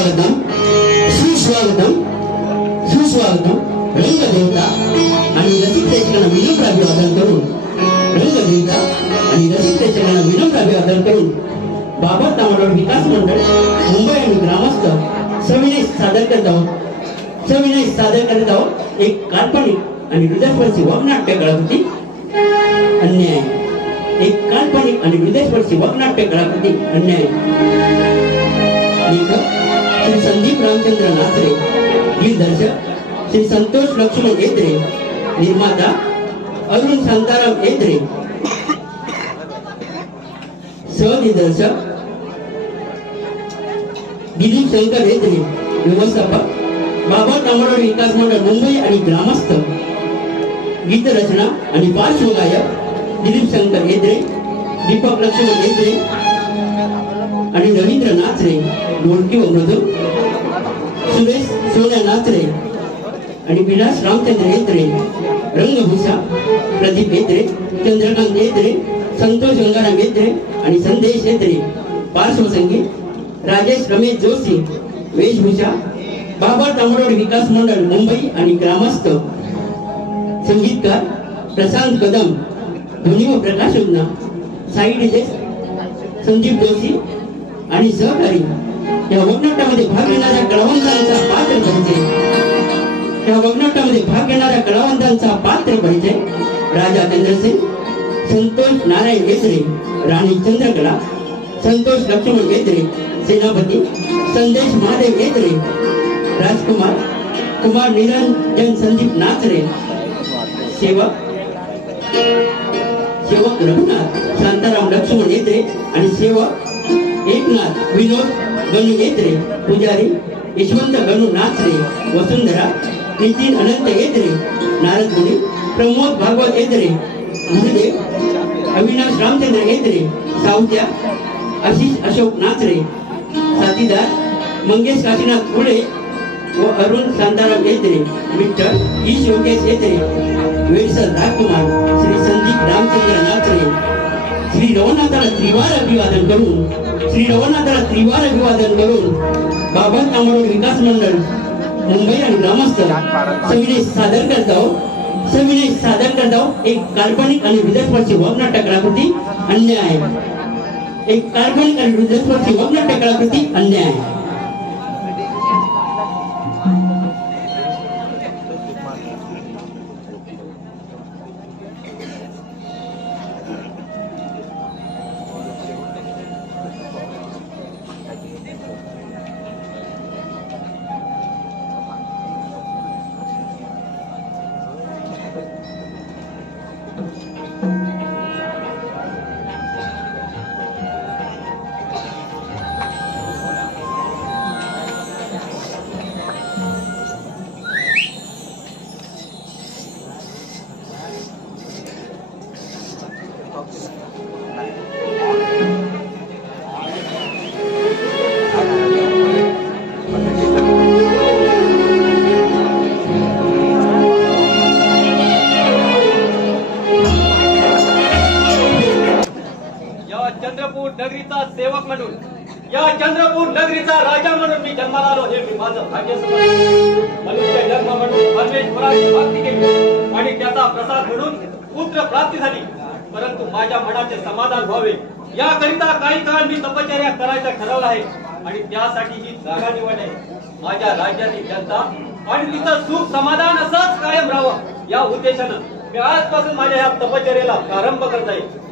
सुस्वागतम सुस्वागतम सुस्वागतम रंगदेवता आणि रसिक प्रेक्षकांना विनम्र अभिवादन करून रंगदेवता आणि रसिक प्रेक्षकांना विनम्र अभिवादन करून बाबा तांबडोळ विकास मंडळ मुंबई आणि ग्रामस्थ सविनय सादर करत आहोत एक काल्पनिक आणि हृदयस्पर्शी वगनाट्य कलाकृती अन्याय। एक काल्पनिक आणि हृदयस्पर्शी वगनाट्य कलाकृती अन्याय। लेखक श्री संदीप रामचंद्र नाचरे, दिग्दर्शक श्री संतोष लक्ष्मण येत्रे, निर्माता अरुण शांताराम येत्रे, सहदिग्दर्शक दिलीप शंकर येत्रे, व्यवस्थापक बाबा तांबडोळ विकास मंडळ मुंबई आणि ग्रामस्थ। गीत रचना आणि पार्श्वगायक दिलीप शंकर येत्रे, दीपक लक्ष्मण येत्रे आणि रवींद्र नाचरे, ढोलकी व मृदुंग, सुरेश सोन्या नाचरे आणि विलास रामचंद्र येत्रे, रंगभूषा प्रदीप येत्रे, चंद्रकांत येत्रे, संतोष गंगाराम येत्रे आणि संदेश येत्रे, पार्श्वसंगीत राजेश रमेश जोशी, वेशभूषा बाबा तांबडोळ विकास मंडळ मुंबई आणि ग्रामस्थ। संगीतकार प्रशांत कदम, ध्वनी व प्रकाशना साई डीजे संदीप जोशी आणि सहकारी। या वगनाट्यामध्ये भाग घेणाऱ्या कलावंतांचा पात्र परिचय राजा चंद्रसेन, संतोष नारायण येत्रे, राणी चंद्रकला, संतोष लक्ष्मण येत्रे, सेनापती संदेश महादेव येत्रे, राजकुमार कुमार निरंजन संदीप नाचरे, सेवक रघुनाथ शांताराम लक्ष्मण येत्रे आणि सेवक एकनाथ विनोद गणू येत्रे, पुजारी यशवंत गणू नाचरे, वसुंधरा नितीन अनंत येत्रे, नारद मुनी प्रमोद भागवत येत्रे, गुरुदेव अविनाश रामचंद्र येत्रे, सावत्या आशिष अशोक नाचरे, साथीदार मंगेश काशीनाथ पुढे व अरुण शांताराम येत्रे, विठ्ठल ईश योगेश येत्रे, वेडसर राजकुमार श्री संदीप रामचंद्र नाचरे। श्री रवनाथाला त्रिवार अभिवादन करून बाबा तांबडोळ विकास मंडळ मुंबई आणि ग्रामस्थ सविनय सादर करताव एक काल्पनिक आणि हृदयस्पर्शी वगनाट्य कलाकृती अन्याय। एक काल्पनिक आणि हृदयस्पर्शी वगनाट्य कलाकृती अन्याय। चंद्रपूर नगरीचा सेवक म्हणून, या चंद्रपूर नगरीचा राजा म्हणून मी जन्माला आलो हे मी माझं भाग्य समजतो। मनुष्य जन्म म्हणून परमेश्वराची भक्ती केली आणि त्याचा प्रसाद म्हणून पुत्र प्राप्ती झाली, परंतु माझ्या मनाचे समाधान व्हावे याकरिता काही काळ मी तपश्चर्या करायचं ठरवलं आहे आणि त्यासाठी ही जागा निवड आहे। माझ्या राज्यातील जनता आणि तिचं सुख समाधान असंच कायम राहावं या उद्देशानं मी आजपासून माझ्या या तपश्चर्येला प्रारंभ करत आहे।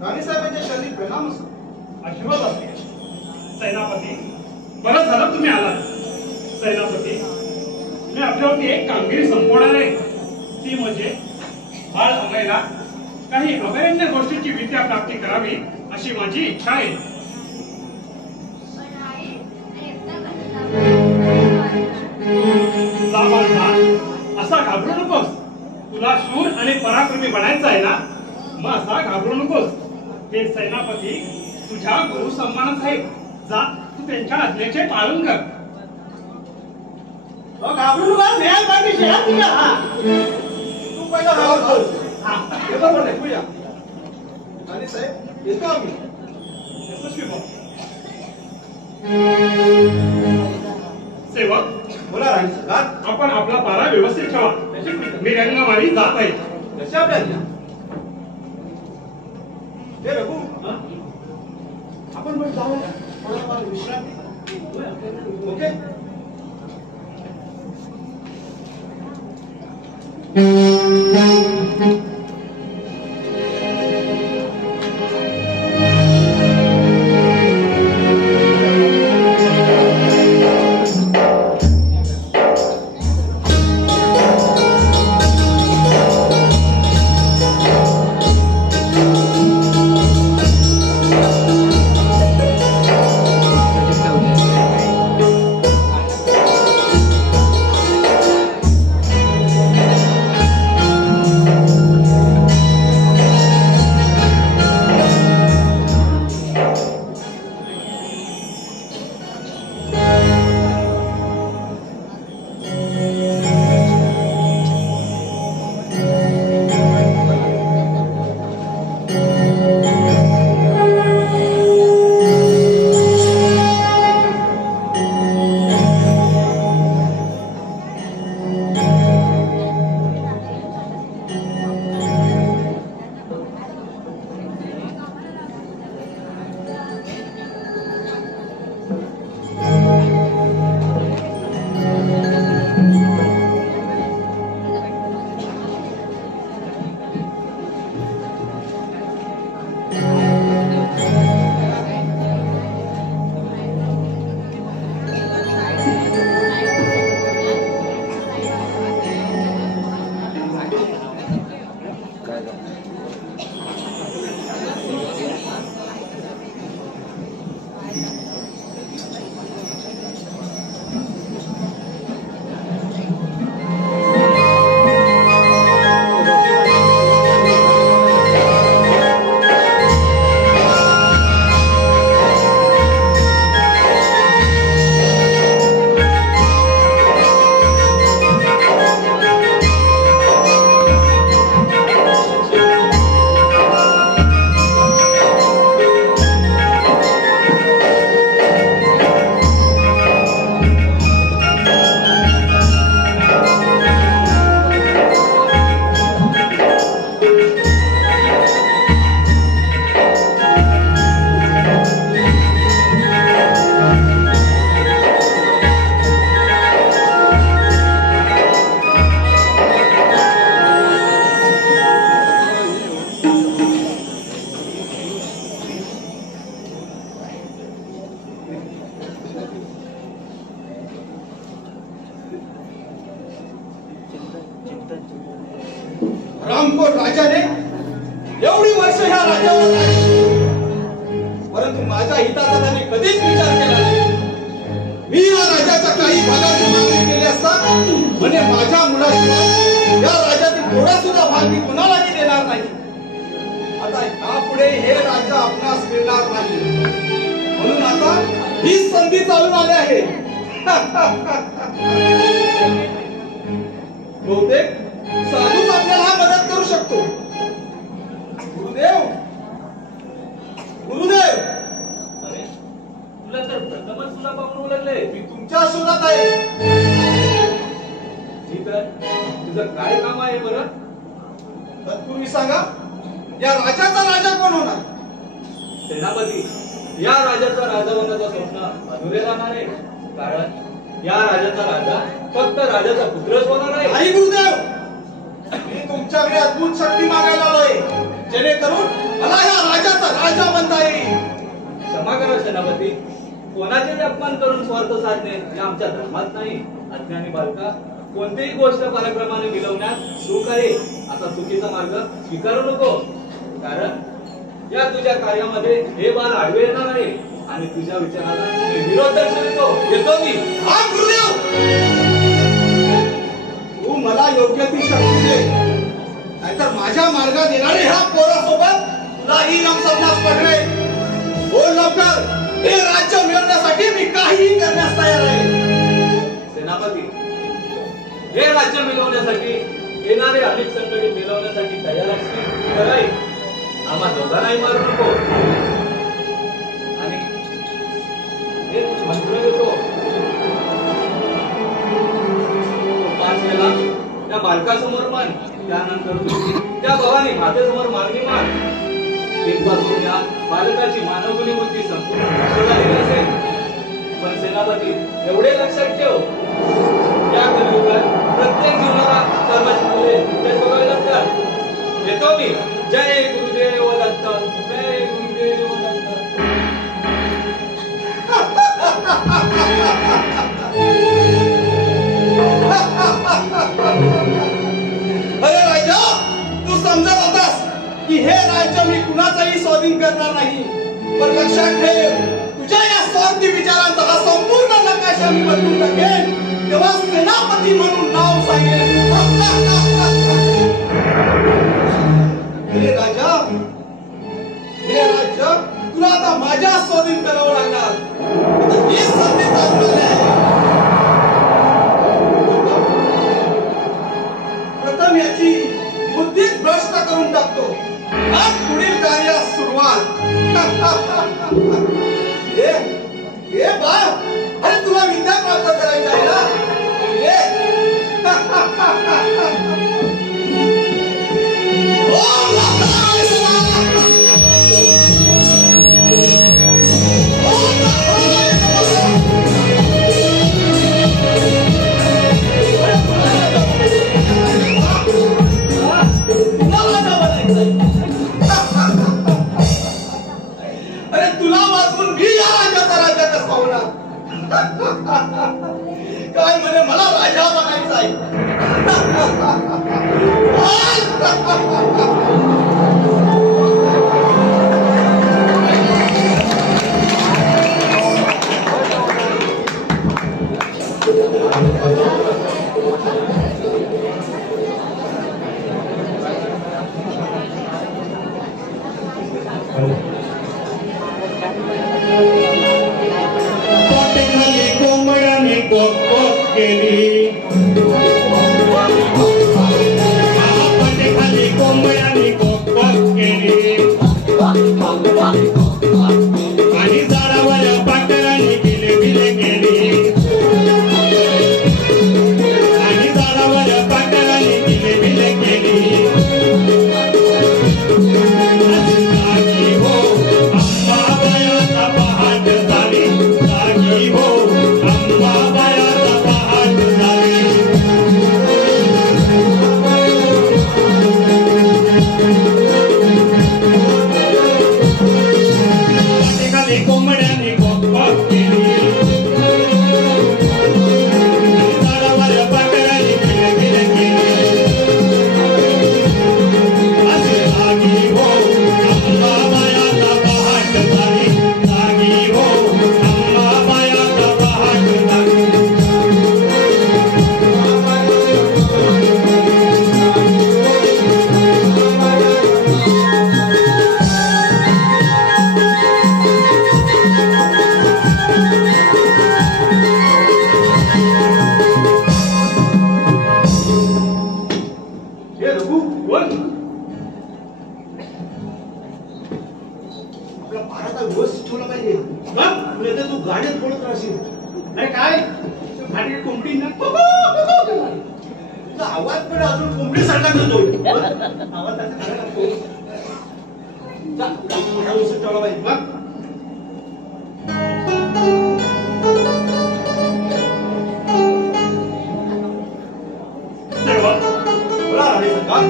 राणीसाहेबांच्या शरीर प्रणाम असो. आशीर्वाद असते. सेनापती, बरं झालं तुम्ही आलात. सेनापती, मी आपल्यावरती एक कामगिरी संपवणार आहे. ती म्हणजे बाळ अंगाईला काही अभयारण्य गोष्टीची विद्या प्राप्ती करावी अशी माझी इच्छा आहे. असा घाबरू नकोस. तुला शूर आणि पराक्रमी बनायचं आहे ना, मग असा घाबरू नकोस. हे सेनापती तुझ्या गुरु सन्मानच आहे. जा, तू त्यांच्या आज्ञेचे पालन कर. घाबरू नका. न्याय पाहिजे शेळा तुझ्या. तू पहिला रावर कर. हे बरोबर नाही. पूजा राणीसाहेब येतो आम्ही. यशस्वी भाऊ. सेवक, बोला राणीसाहेब. आपण आपला पारा व्यवस्थित ठेवा. मी रंगमाळी जात आहे. कशा आपल्या हे रघु, आपण पण जाऊया थोडा विश्रांती. ओके. रामकोट राजाने एवढी वर्ष ह्या राज्यावर राहिली, परंतु माझ्या हिताचा त्याने कधीच विचार केला नाही. मी या राजाच्या काही भागाची मागणी केली असता म्हणजे माझ्या मुलाशिवाय या राज्यातील थोडा सुद्धा भाग मी कुणालाही देणार नाही. आता यापुढे हे राज्य आपणास मिळणार नाही, म्हणून आता ही संधी चालून आली आहे. बहुतेक साधूच आपल्याला मदत करू शकतो. गुरुदेव, गुरुदेव. अरे तुला तर प्रथमच तुला पाहून लागले. मी तुमच्या शोधात आहे. ठीक आहे, तुझं काय काम आहे बरं? तत्पूर्वी सांगा, या राजाचा राजा कोण होणार? सेनापती, या राजाचा राजा होण्याचं स्वप्न अधुरे जाणार आहे. कारण या राजाचा राजा फक्त राजाचा पुत्रच होणार आहे. आई गुरुदेव, मी तुमच्याकडे अद्भुत शक्ती मागायला आलोय, जेणेकरून मला या राजाचा सेनापती, कोणाचेही अपमान करून स्वार्थ साधणे हे आमच्या धर्मात नाही. अज्ञानी बालका, कोणतीही गोष्ट पराक्रमाने मिळवण्यात सुख आहे असा चुकीचा मार्ग स्वीकारू नको. कारण या तुझ्या कार्यामध्ये हे बाल आडवे येणार आहे आणि तुझ्या विचाराला मी विरोध दर्शवितो. येतो मी. हा गुरुदेव, तू मला योग्य ती शक्ती दे, नाहीतर माझ्या मार्गात येणारे ह्या पोरासोबत तुलाही यमसदनास पडवे. बोल लवकर, हे राज्य मिळवण्यासाठी मी काहीही करण्यास तयार आहे. सेनापती, हे राज्य मिळवण्यासाठी येणारे अनेक संकटे मिळवण्यासाठी तयार असतील तर ऐक, आम्हा दोघांनाही मारू नको. आणि हे मंत्र देतो, तो 5 वेळा त्या बालकासमोर मान, त्यानंतर त्या भावाने माझ्यासमोर मागणी मान. इथपासून या बालकाची मानवगुणी बुद्धी संपूर्ण झालेली असेल. पण सेनापती, एवढे लक्षात ठेव, या कलियुगात प्रत्येक जीवनाला कर्माची फुले तेच बघावे लागतात. येतो मी. जय गुरुदेव दत्त. जय गुरुदेव दत्त. अरे राजा, तू समजत होतास की हे राज्य मी कुणाचाही स्वाधीन करणार नाही. पण लक्षात ठेव, तुझ्या या स्वार्थी विचारांचा हा संपूर्ण नकाशा मी बदलून टाकेन, तेव्हा सेनापती म्हणून नाव सांगेन. हे राजा, हे राज्य तुला आता माझ्या स्वाधीन करावं लागणार. ही संधी चालू आहे. प्रथम याची बुद्धीच भ्रष्ट करून टाकतो, आज पुढील कार्यास सुरुवात. हे बाळ, अरे तुला विद्या प्राप्त करायची आहे ना? अरे तुला वाचून मी या राज्याचा कसं होणार? काय म्हणे, मला राजा बनायचं आहे. कोंबड्याने कोक केली, खाली कोंबड्याने कोक केली आणि झाडावर पाखराने किले बिले केली, आणि झाडावर पाखराने किले बिले केली. जागी हो अंबाबायाचा पहाट झाली, जागी हो अंबाबायाचा पहाट झाली. पाठीखाली कोंबड्याने कोक केली, झाडावर पाखराने किले बिले केली. असे जागी हो अंबाबायाचा पहाट झाली, जागी हो अंबाबायाचा पहाट झाली. हे रघु, बोल. आपला भारत व्यवस्थित ठेवला पाहिजे. बघ, तर तू गाण्यात बोलत राहशील. नाही काय भाटी कोंबडी ना तुझा आवाज पण अजून कोंबडीसारखा करतो. आवाज असा करायला नको. व्यवस्थित ठेवला पाहिजे. बघ, तेव्हा बोला राणे सरकार.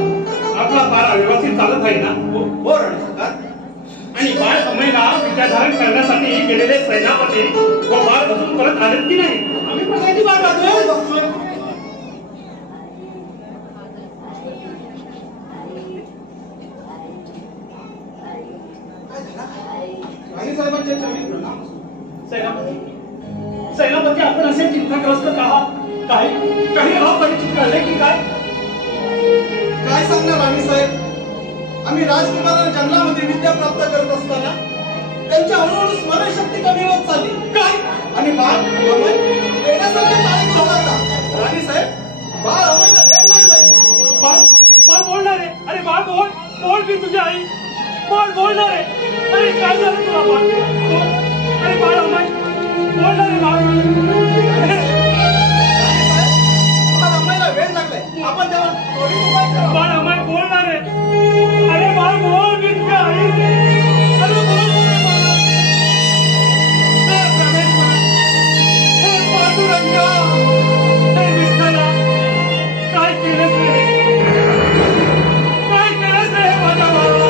आपला पारा व्यवस्थित चालत आहे ना? हो राणे सरकार. आणि बाळ अमैला आज्ञा धारण करण्यासाठी गेलेले सेनापती व बाळ अजून परत आलेत की नाही? आम्ही पण काही वाट बघतोय. राणी साहेबांच्या चरणी प्रणाम. सेनापती आपण असे चिंताग्रस्त का आहात? काही अपरिचित कळले की काय? काय सांगणार राणी साहेब, आम्ही राजकुमारांना जंगलामध्ये विद्या प्राप्त करत असताना त्यांच्या हळूहळू स्मरणशक्ती कमी होत चालली. काय आणि बाळ अमय येण्यासारखे काय करू लागला. राणी साहेब, बाळ अमयला वेळ लागलाय. बाळ बोलणार आहे. अरे बाळ बोल मी तुझी आई. बोलणार आहे. अरे काय झालं तुला बाळ? बोल. अरे बाळ अमय बोलणार आहे बाळ. बाळ अमयला वेळ लागलाय. आपण त्यावर थोडी उपाय करू. बाळ अमय बोलणार आहे. अरे बाळ बोल मी तुझ्या आई. अरे बोल काय केलंस रे? काय केलंस रे माझ्या बाळाला?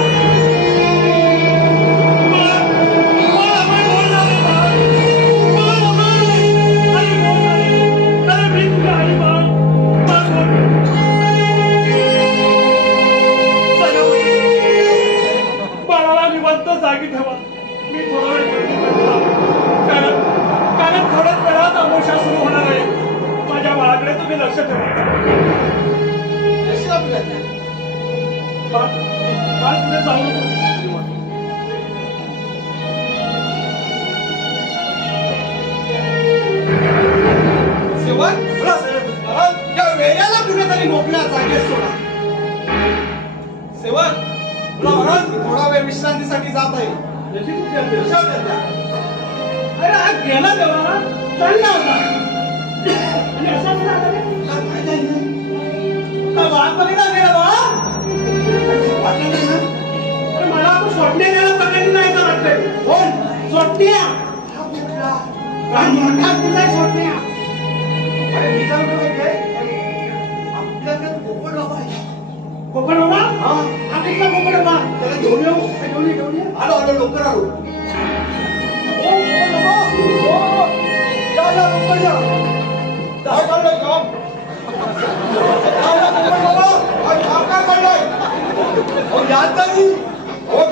जागी ठेवा. मी थोडा वेळ कारण थोड्याच वेळात अमोशा सुरू होणार आहे. माझ्या बाळाकडे तुम्ही लक्ष ठेवा. बाळ पुढे जाऊ नको. सेवक, या वेळेला कुठेतरी मोकळ्या जागेत सोडा. सेवक, थोडा वेळ विश्रांतीसाठी जात आहे. अरे आज गेला तेव्हा चालला होता आणि असा मला आपण सोडण्या गेला पकडली नाही का वाटतंय? कोण सोडण्या? सोडण्या. अरे मी काय म्हणतो आपल्याकडे पोपट बाबा आहे. कोकण बाबा हा कुठला कोकण बाबा? त्याला घेऊन येऊ. आलो लवकर आलो.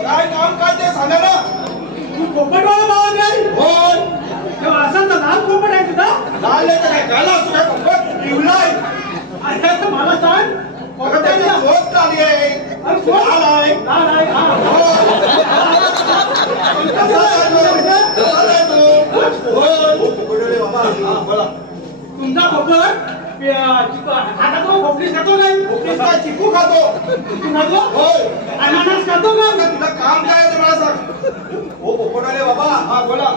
काय काम काय ते सांगा ना. तू कोकणवाला बाबा नाही? होय. तेव्हा असा तर लाल कोकण आहे तुझा? लाल नाही तर काय गाला असतो काय पोपट पिवलाय. अरे असं मला सांग. शोध आली आहे. लाल आहे. लाल आहे. तुमचा पोपट खातो खोपडीस खातो काय? चिकू खातो. चिकू खातो? होय. अनानस खातो का? तुला काम काय ते मला सांग. हो पोपट आले बाबा. हा बोला.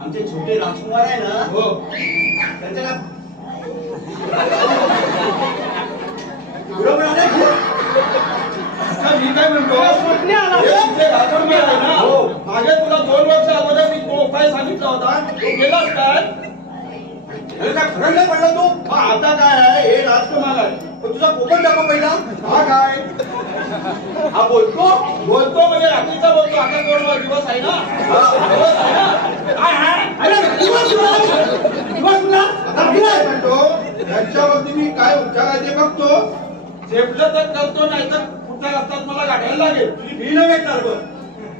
आमचे छोटे राजकुमार आहे ना, हो त्यांच्या बरोबर आहे. मी काय म्हणतो, सोडणे आला. राजकुमार आहे ना, हो. मागे तुला 2 वर्ष अगोदर मी तो उपाय सांगितला होता, तो केलास काय? अरे काय फरक नाही पडला तू? आता काय आहे, हे राजकुमार आहे. पण तुझा पोपट दाखव पहिला. हा काय हा बोलतो. म्हणजे रात्रीचा बोलतो. आता 2 दिवस आहे ना. दिवस आहे ना. काय आहे? अरे दिवस तुला आता मी काय म्हणतो, याच्यावरती मी काय उपचार आहे ते बघतो. झेपलं तर करतो, नाही तर कुठल्या रस्त्यात मला गाठायला लागेल. तुझी फी न भेटणार बघ.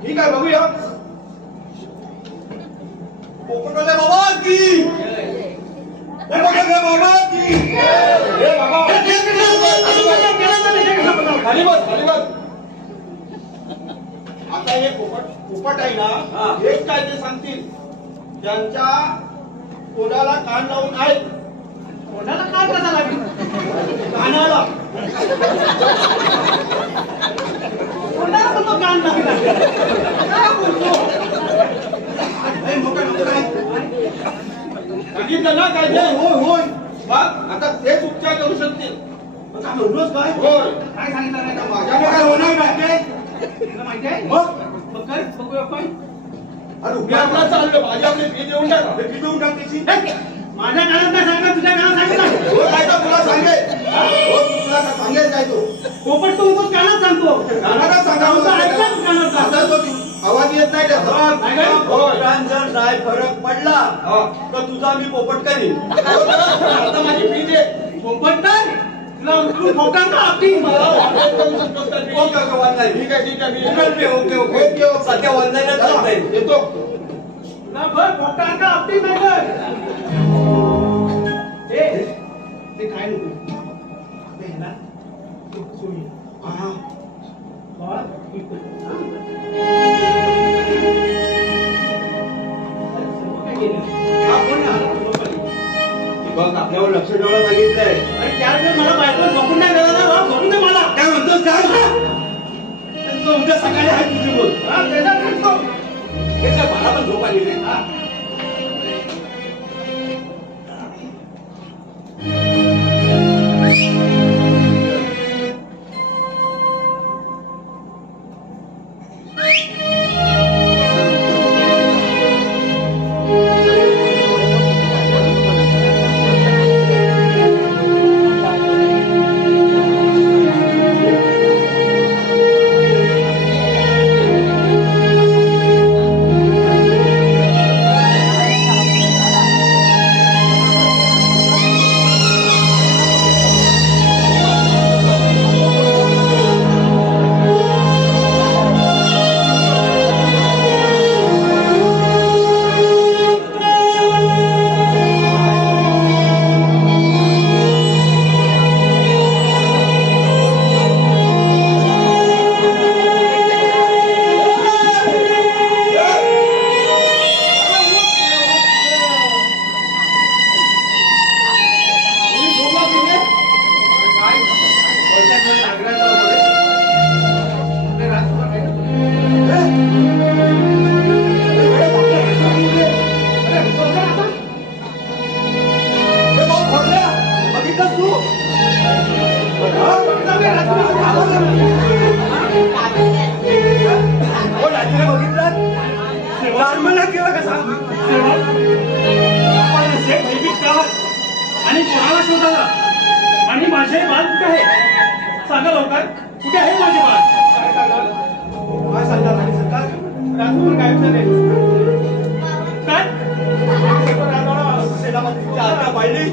ठीक आहे, बघूया. पोपटवाले बाबा की पोपटवाले बाबा की. हे बाबा खाली बस, खाली बस. आता हे पोपट आहे हा. ना, हेच काय ते सांगतील. त्यांच्या पोटाला कान लावून आहेत. कोणाला काय करायला लागेल? कानाला. कोणाला पण तो कान लागला? काय बोलतो? सांगितलं ना काय ते. होय होय. मग आता तेच उपचार करू शकतील. आता म्हणूनच काय होय. काय सांगितलं नाही का? माझ्याने काय होणार नाही. तुला माहिती आहे? मग बघ काय? बघूया काय? अरे मी आपला चाललो, माझ्याकडे फी देऊन टाका. फी देऊन टाक त्याची. माझ्या कानात काय सांगितलं? तुझ्या कानात सांगितलं? हो काय तर तुला सांगेल. हो तुला सांगेल काय तो. पोपट तो उगाच कानात सांगतो. कानाला सांगा. आमचा ऐकला तू कानात सांग. आता तो आवाज येत नाही त्याचा. जर नाही फरक पडला तर तुझा मी पोपट करीन. आता माझी फी दे. पोपट नाही तुला उचलून ठोकाल का आपली? Okay online. ठीक आहे ठीक आहे. गुगल पे. ओके सध्या ऑनलाईनच चालतंय. येतो. तुला बरं ठोकाल का आपली नाही तर? ते काय नको ते ना सोयी. हा. बघ आपल्यावर लक्ष ठेवायला सांगितलंय. आणि त्यावेळेस मला बायको झोपून नाही गेला ना, झोपून दे मला. काय म्हणतोस काय? उद्या सकाळी आहे तुझी बोल. त्याच्यात करतो. मला पण झोप आली नाही. आणि कोणाला शोधायला? आणि माझे बाळ कुठे आहे? सांगा लवकर, कुठे आहे माझे बाळ? काय सांगणार राणी सरकार? राजकुमार गायब झाले. काय? सेनापतीची आज्ञा पाहिली.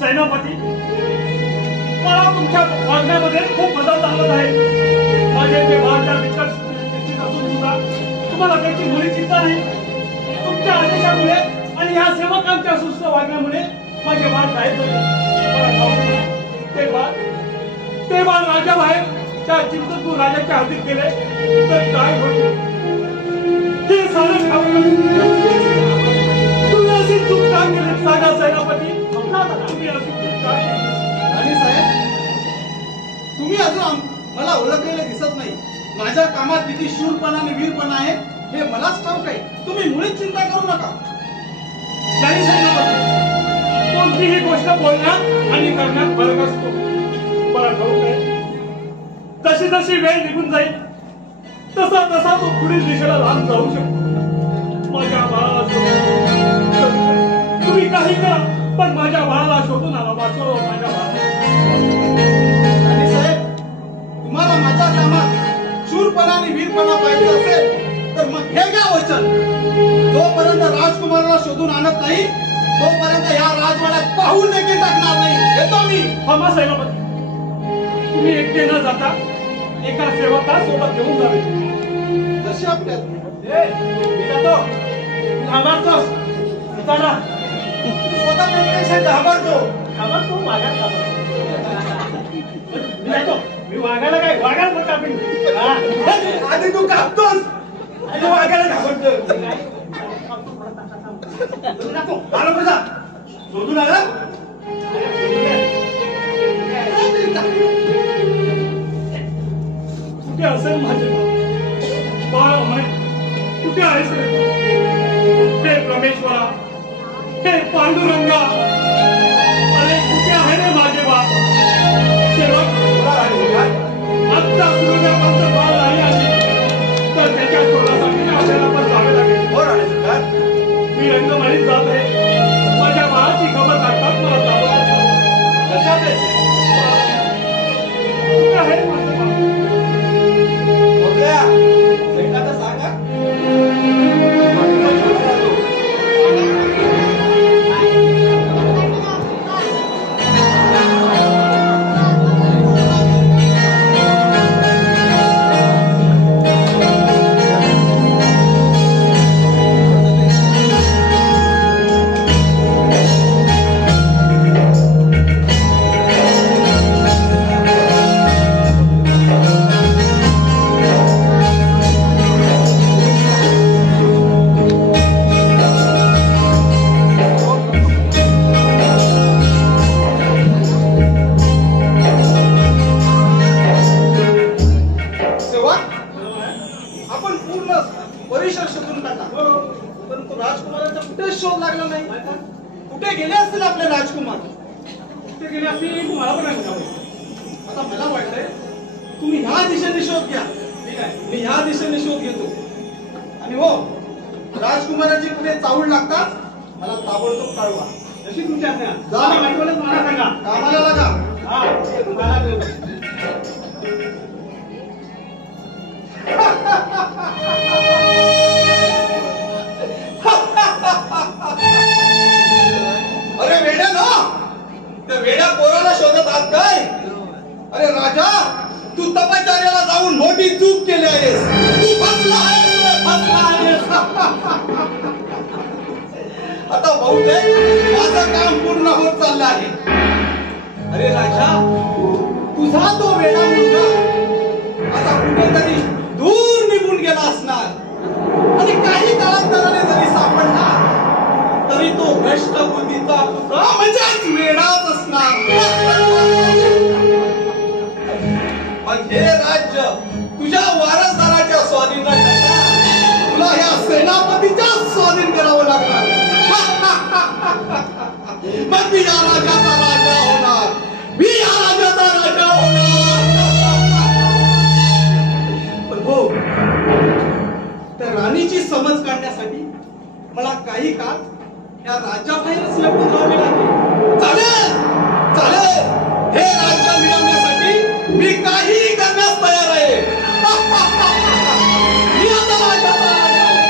सेनापती, मला तुमच्या वागण्यामध्ये खूप बदल जाणवत आहे. माझे ते बाळच्या बिकट स्थितीत असून सुद्धा तुम्हाला त्याची मुळी चिंता नाही. तुमच्या आदेशामुळे आणि या सेवकांच्या सुस्त वागण्यामुळे माझे बाळ गायब झाले. मला ठाऊक नाही, ते बाळ राजाबाहेर त्या चिंतू राजाच्या हातीत गेले तर काय होईल ते सारं ठाऊक. तुम्ही अशी चूक का केली साधा सेनापती? तुम्ही अशी चूक का केली? राणी साहेब, तुम्ही अजून मला ओळखलेले दिसत नाही. माझ्या कामात किती शूरपणा आणि वीरपणा आहे हे मलाच ठाऊक आहे. तुम्ही मुळीच चिंता करू नका. नाही सेनापती, कोणतीही गोष्ट बोलण्यात आणि करण्यात फरक असतो. मला ठाऊक आहे, जशी जशी वेळ निघून जाईल तसा तसा तो पुढील दिशेला लहान जाऊ शकतो. माझ्या बाळाला तुम्ही काही करा, पण माझ्या बाळाला शोधून आला. वाचव माझ्या बाळाला. राणी साहेब, तुम्हाला माझ्या कामात शूरपणा आणि वीरपणा पाहिजे असेल तर मग हे घ्या वचन. जोपर्यंत राजकुमाराला शोधून आणत नाही तोपर्यंत या राजवाड्यात पाहून देखील टाकणार नाही. येतो मी. थांबा सेनापती, तुम्ही एकटे न जाता एका सेवकासोबत घेऊन जावे. जशी आपल्यात मी जातो. घाबरतोस? चला. स्वतः प्रत्यक्ष घाबरतो. मी जातो. मी वागायला काय वागायला पण कापीन. आधी तू कापतोस आणि वागायला घाबरतो. आलो कसा शोधून आला? कुठे असेल माझे बाळ? अमय कुठे आहेस रे? हे परमेश्वरा, हे पांडुरंगा, अरे कुठे आहे रे माझे बाप? सेवक आत्ता सूर्यपंत बाळ नाही आली तर त्याच्या शोधासाठी आपल्याला पण जावे लागेल. मी रंगमळीत जात आहे. माझ्या बाळाची खबर लागतात मला जावं लागतं. कशात कुठे आहे माझे बाप? सांगा. कुठे गेले असतील आपले राजकुमार? कुठे गेले असतील मला पण नाही. आता मला वाटतंय तुम्ही ह्या दिशेने शोध घ्या. ठीक आहे, मी ह्या दिशेने शोध घेतो. आणि हो, राजकुमाराची कुठे चावड लागतात मला ताबडतोब कळवा. जशी तुमची आज्ञा. जा. मला सांगा. कामाला लागा. हा, मला अरे वेड्या ना, त्या वेड्या पोराला शोधत आहात काय? अरे राजा, तू तपश्चर्याला जाऊन मोठी चूक केली आहेस. तू फसला आहेस, फसला आहेस. आता बहुतेक माझं काम पूर्ण होत चाललं आहे. अरे राजा, तुझा तो वेडा मुलगा आता कुठेतरी दूर निघून गेला असणार आणि काही काळांतराने जरी सापडला तरी तो भ्रष्ट बुद्धीचा पुत्र म्हणजेच वेडाच असणार. मग हे राज्य तुझ्या वारसदाराच्या स्वाधीन न करता तुला ह्या सेनापतीच्या स्वाधीन करावं लागणार. मग मी या राजाचा राजा होणार. मी या राजाचा राजा होणार. पण हो, त्या राणीची समज काढण्यासाठी मला काही काळ या राज्याबाहेरच लपून राहावे लागेल. चालेल, चालेल. हे राज्य मिळवण्यासाठी मी काहीही करण्यास तयार आहे. मी आता राजाचा राजा होणार.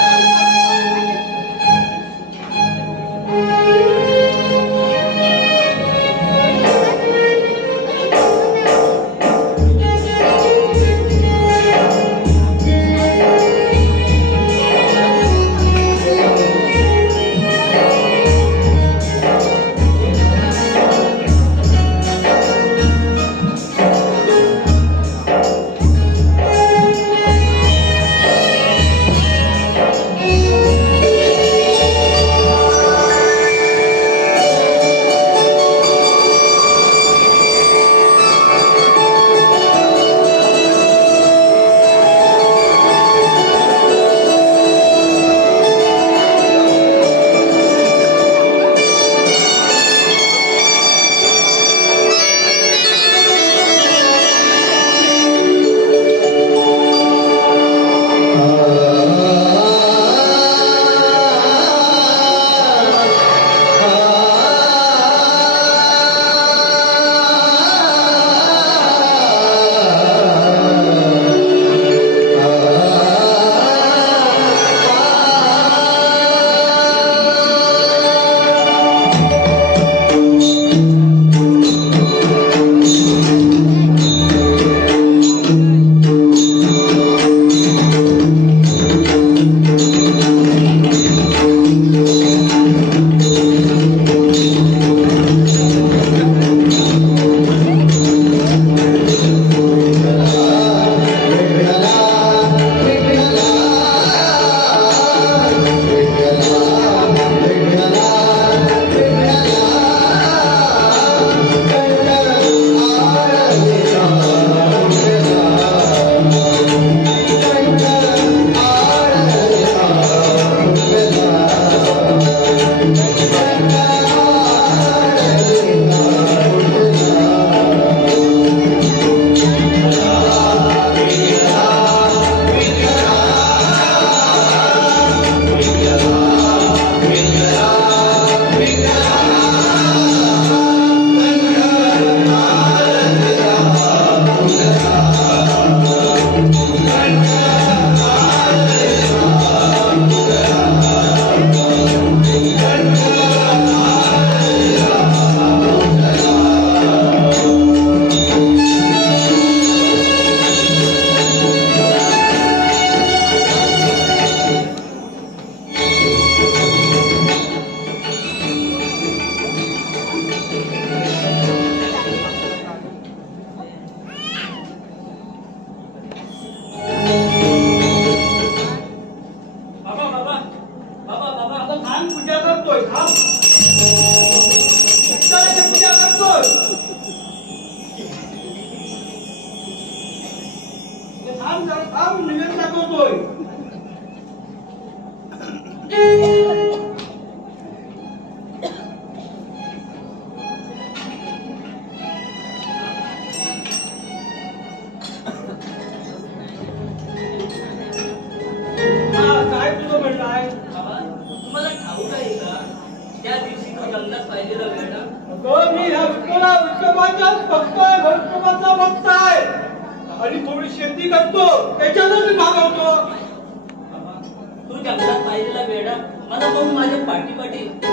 विठ्ठलाची पूजा करतोय. थांब जरा, थांब, निवेदन दाखवतोय. काय तुझं म्हणणं आहे? तुम्हाला ठाऊक आहे का त्या दिवशी तो जंगलात पाहिलेला वेडा अगं, मी ह्या विठ्ठलाचा भक्त आहे, विठ्ठलाचा भक्त आहे. आणि थोडी शेती करतो, त्याच्यातच मी भागवतो. तो जंगलात पाहिलेला वेडा मला बघून माझ्या पाठी येत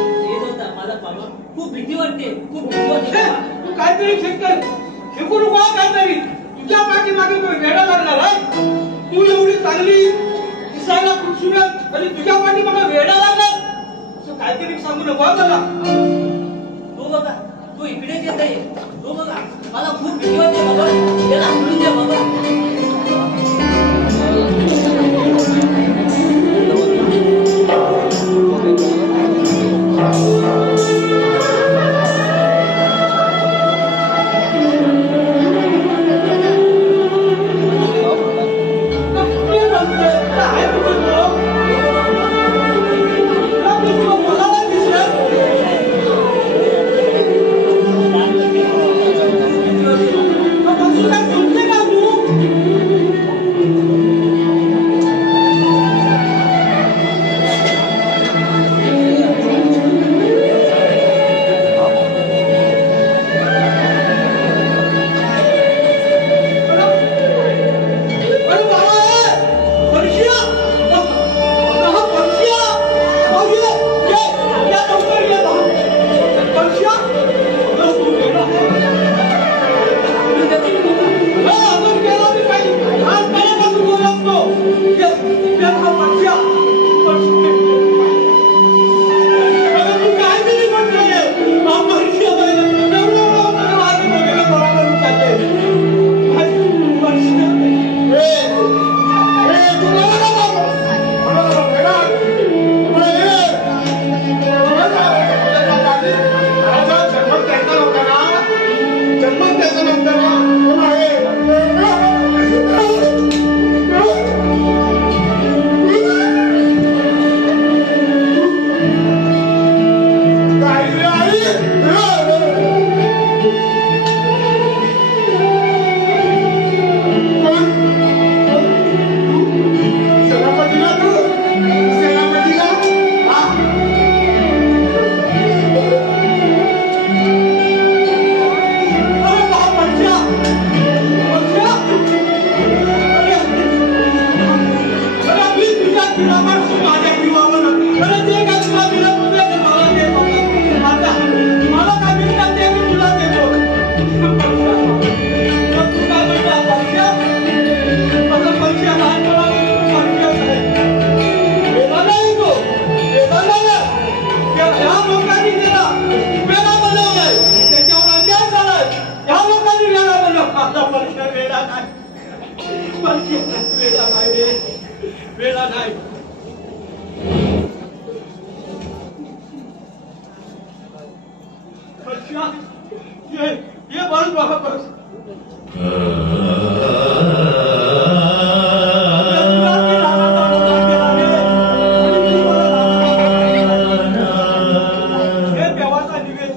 होता. मला बाबा खूप भीती वाटते, खूप भीती वाटते हे, बाबा. तू काहीतरी शिकू नको हा काहीतरी. तुझ्या पाठीमागे तो वेडा लागणार आहे. तू एवढी चांगली दिसायला खुशसुरत आणि तुझ्या पाठीमागे वेडा लागणार असं काहीतरी सांगू नको हा मला. तो बघा, तो इकडेच येत आहे. तो बघा, मला खूप भीती वाटते बाबा. त्याला हाकलून द्या बाबा. वेळा नाही. ये बस बाबा बस. हे देवाचा निवेद.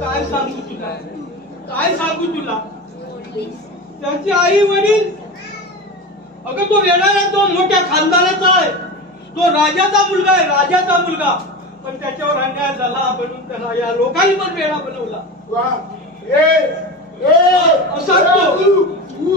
काय सांगू तुला, काय सांगू तुला. त्याची आई वडील, अगं तो येणारा तो मोठ्या खानदानाचा आहे, तो राजाचा मुलगा आहे, राजाचा मुलगा. पण त्याच्यावर अन्याय झाला म्हणून त्याला या लोकांनी पण वेळा बनवला. असा तो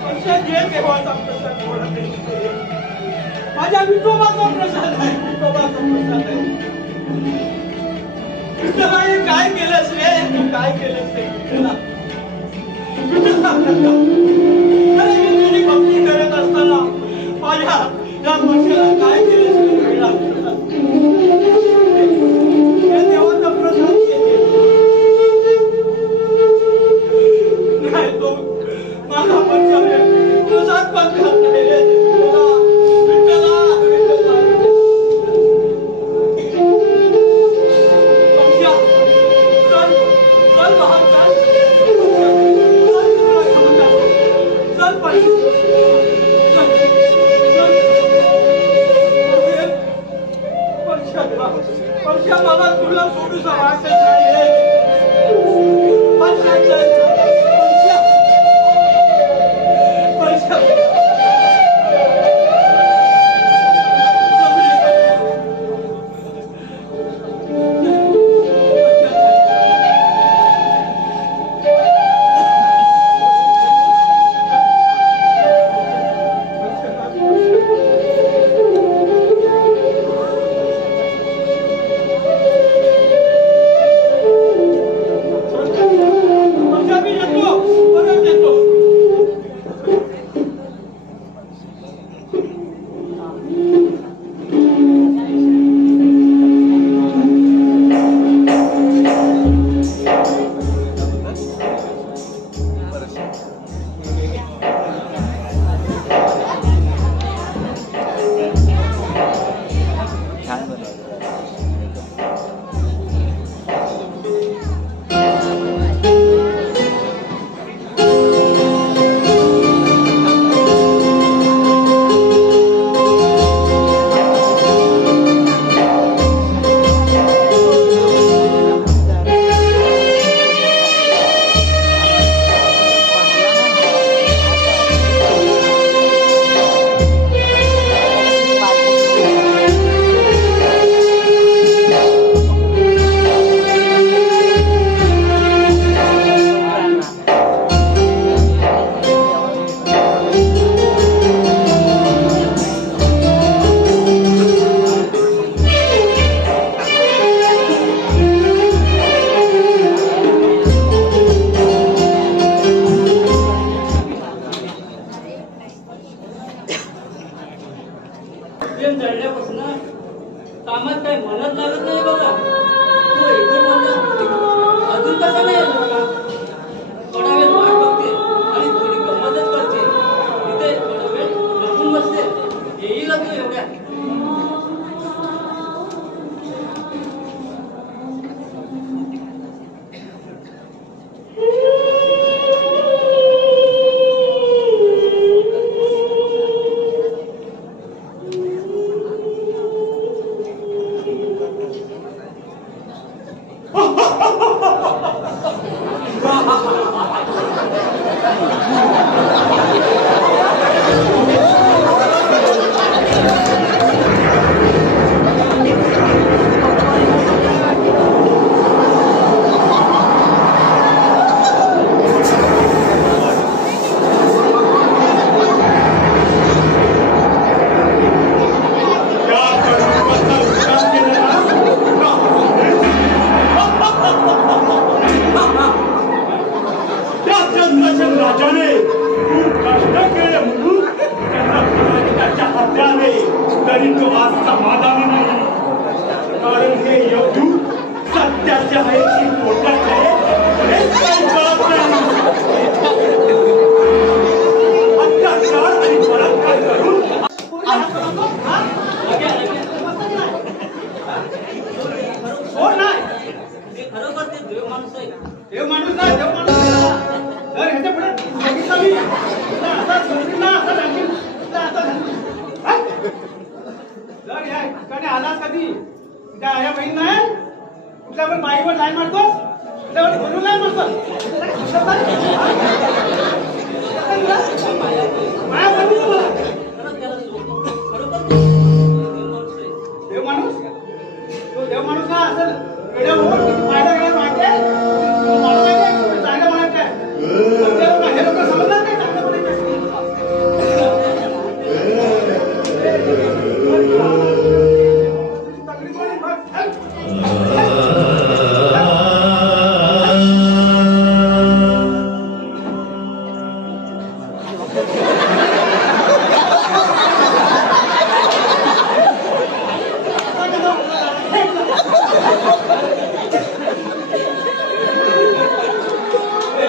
जे देवाचा प्रसाद कोणाला नाही. माझ्या विठोबाचा प्रसाद आहे, विठोबाचा प्रसाद आहे. विठ्ठलाने काय केलंस रे, तू काय केलंस रे विठ्ठला? अरे मी तुझी भक्ती करत असताना माझ्या या मनुष्याला काय केलंस रे विठ्ठला? हे देवाचा प्रसाद नाही, तो माझा मनुष्याने प्रसाद पण खात नाही रे विठ्ठला. मला तुला सोडू समाजच नाही. कामात काय मनात लागत नाही बघा. तू एकदम म्हणला अजून कसा नाही आला बघा. थोडा वेळ वाट बघते आणि थोडी गंमतच करते. तिथे थोडा वेळ बसून बसते. येईल तू एवढ्या.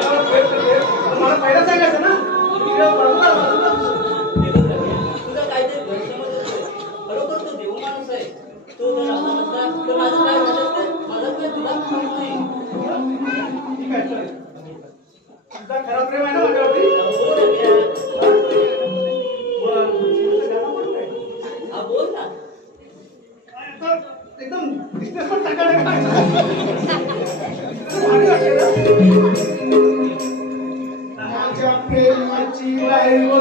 मला पहिलं सांगायचं ना तुझा काहीतरी गैरसमज असेल. खरोखर तो देव माणूस आहे. तो जर असा नसता तर माझं काय झालं असतं माझा काय तुला माहित नाही. ठीक आहे चल. तुझा खरा प्रेम आहे ना माझ्यावरती हो रम्या. बरं, तुझं गाणं म्हणत आहे. हा बोल ना. काय आता एकदम business पण टाकायला काय भारी वाटते ना. माझ्या प्रेमाची लाईफ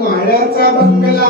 भाड्याचा बंगला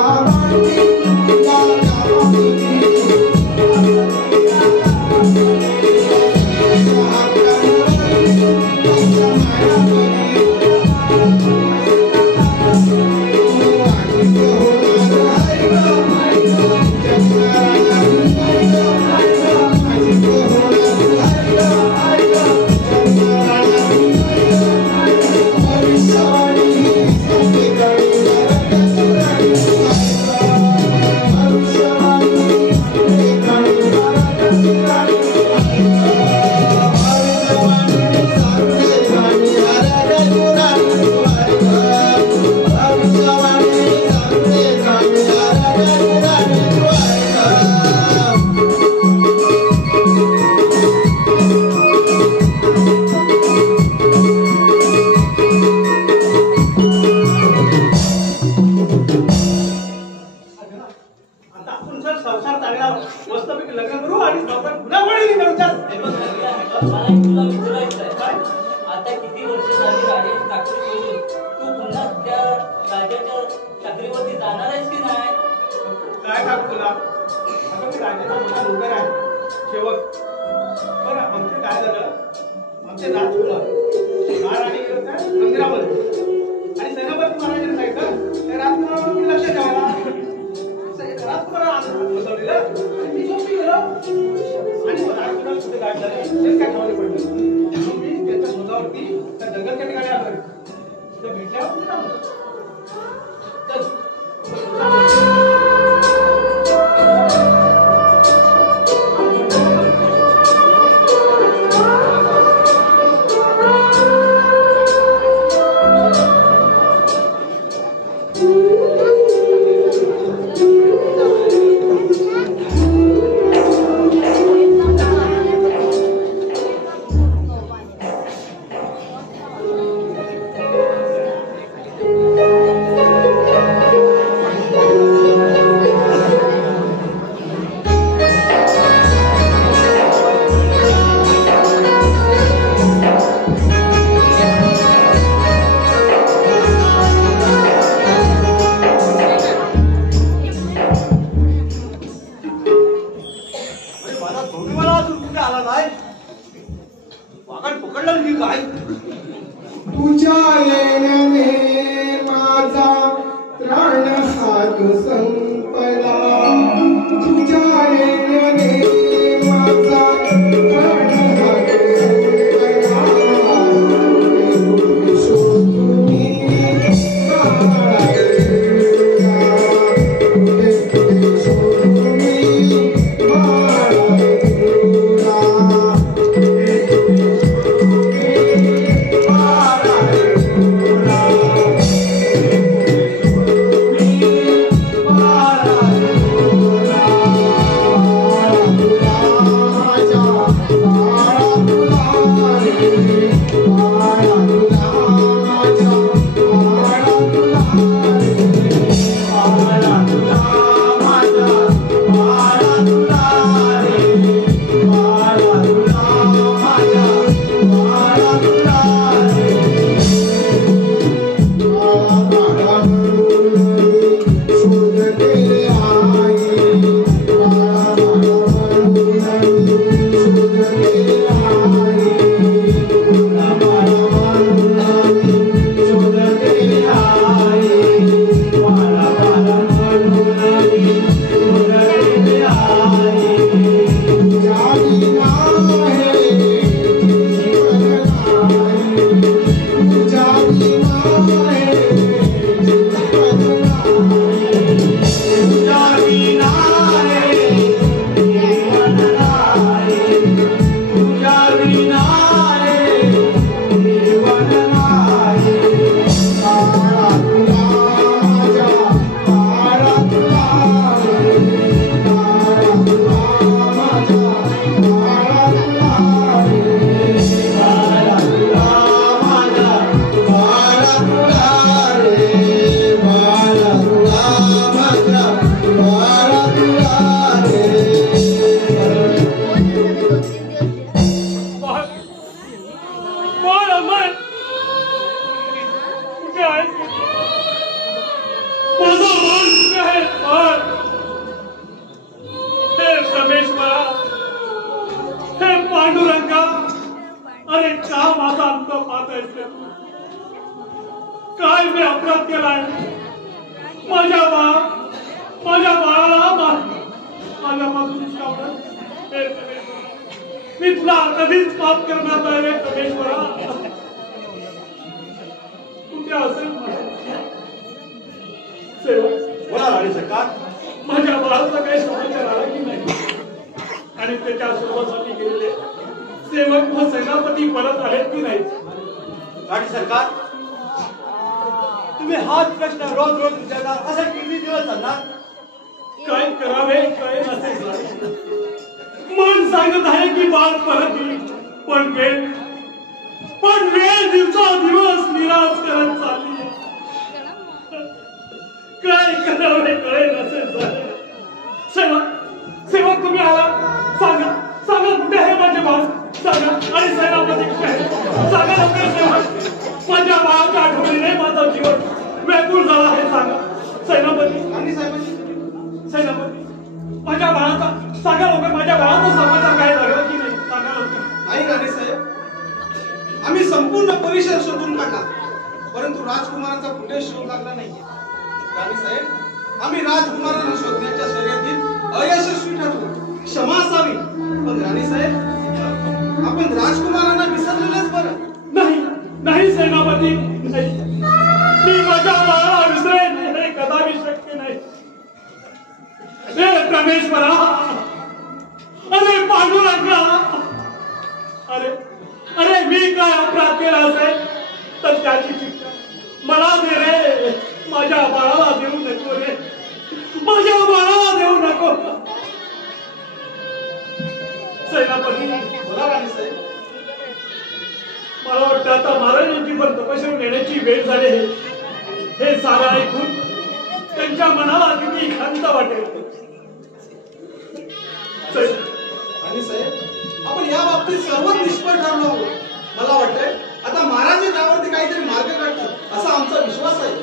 मस्तपैकी लग्न करू आणि गुन्हागोळी करू. मला तुला विचारायचं आहे आता किती वर्ष झाली राजाची चाकरी सोडून तू पुन्हा त्या राजाच्या चाकरीवरती जाणार आहेस की नाही? काय सांगू तुला आता मी राजाचा मोठा नोकर आहे शेवट. पण आमचं काय झालं आमचे राजकुमार महाराणी गेलं काय मंदिरामध्ये आणि सेनापती महाराजांनी सांगितलं त्या राजकुमारावर मी लक्ष द्यायला राजकुमाराला बसवलेलं आणि मी झोपी गेलो आणि मग राजकुमार कुठे गाठ झाले तेच काय ठेवायला पडलं. मी त्यांच्या शोधावरती त्या जंगलच्या ठिकाणी आलो तिथे भेटल्यावर चल माझ्यापासून सावधान. हे परमेश्वरा, मी तुला कधीच माफ करणार नाही रे परमेश्वरा. तू त्या असेल सेवक बोला राणी सरकार. माझ्या बाळाचा काही समाचार आला की नाही आणि त्याच्या शोधासाठी गेलेले सेवक व सेनापती परत आलेत की नाही. राणी सरकार, तुम्ही हाच प्रश्न रोज रोज विचारणार असा किती दिवस चालणार? काय करावे काय नसेल. मन सांगत आहे की बाळ परत येईल, पण वेळ दिवसादिवस निराश करत चालली. काय करावे कळे नसेल. सेवक तुम्ही आला. सांगा कुठे आहे माझे बाळ. सांगा. आणि सेनापती कुठे आहे. सांगा लवकर सेवक. माझ्या बाळाच्या आठवणीने माझा जीवन व्याकुळ झाला आहे. सांगा सेनापती माझ्या बाळाचा सांगा लवकर. माझ्या बाळाचा समाचार काय लागला की नाही. सांगा लवकर. नाही राणी साहेब, आम्ही संपूर्ण परिसर शोधून काढला, परंतु राजकुमारांचा कुठे शोध लागला नाही. राणी साहेब, आम्ही राजकुमारांना शोधण्याच्या शर्यतीत अयशस्वी ठरलो. क्षमा असावी. पण राणी साहेब, आपण राजकुमारांना विसरलेलंच बरं. नाही सेनापती, मी माझ्या बाळाला विसरेन हे कदापि शक्य नाही. हे परमेश्वरा, अरे पांडुरंगा, अरे मी काय अपराध केला असेल तर त्याची शिक्षा मला दे रे. माझ्या बाळाला देऊ नको रे. माझ्या बाळाला देऊ नको. सेनापती बोला राणी साहेब. मला वाटतं आता महाराजांची पण तपश्चर्या नेण्याची वेळ झाली. हे सारं ऐकून त्यांच्या मनाला किती खंत वाटेल. राणी साहेब, आपण या बाबतीत सर्वच निष्फळ ठरलो आहोत. मला वाटतंय आता महाराज त्यावरती काहीतरी मार्ग काढतात असा आमचा विश्वास आहे.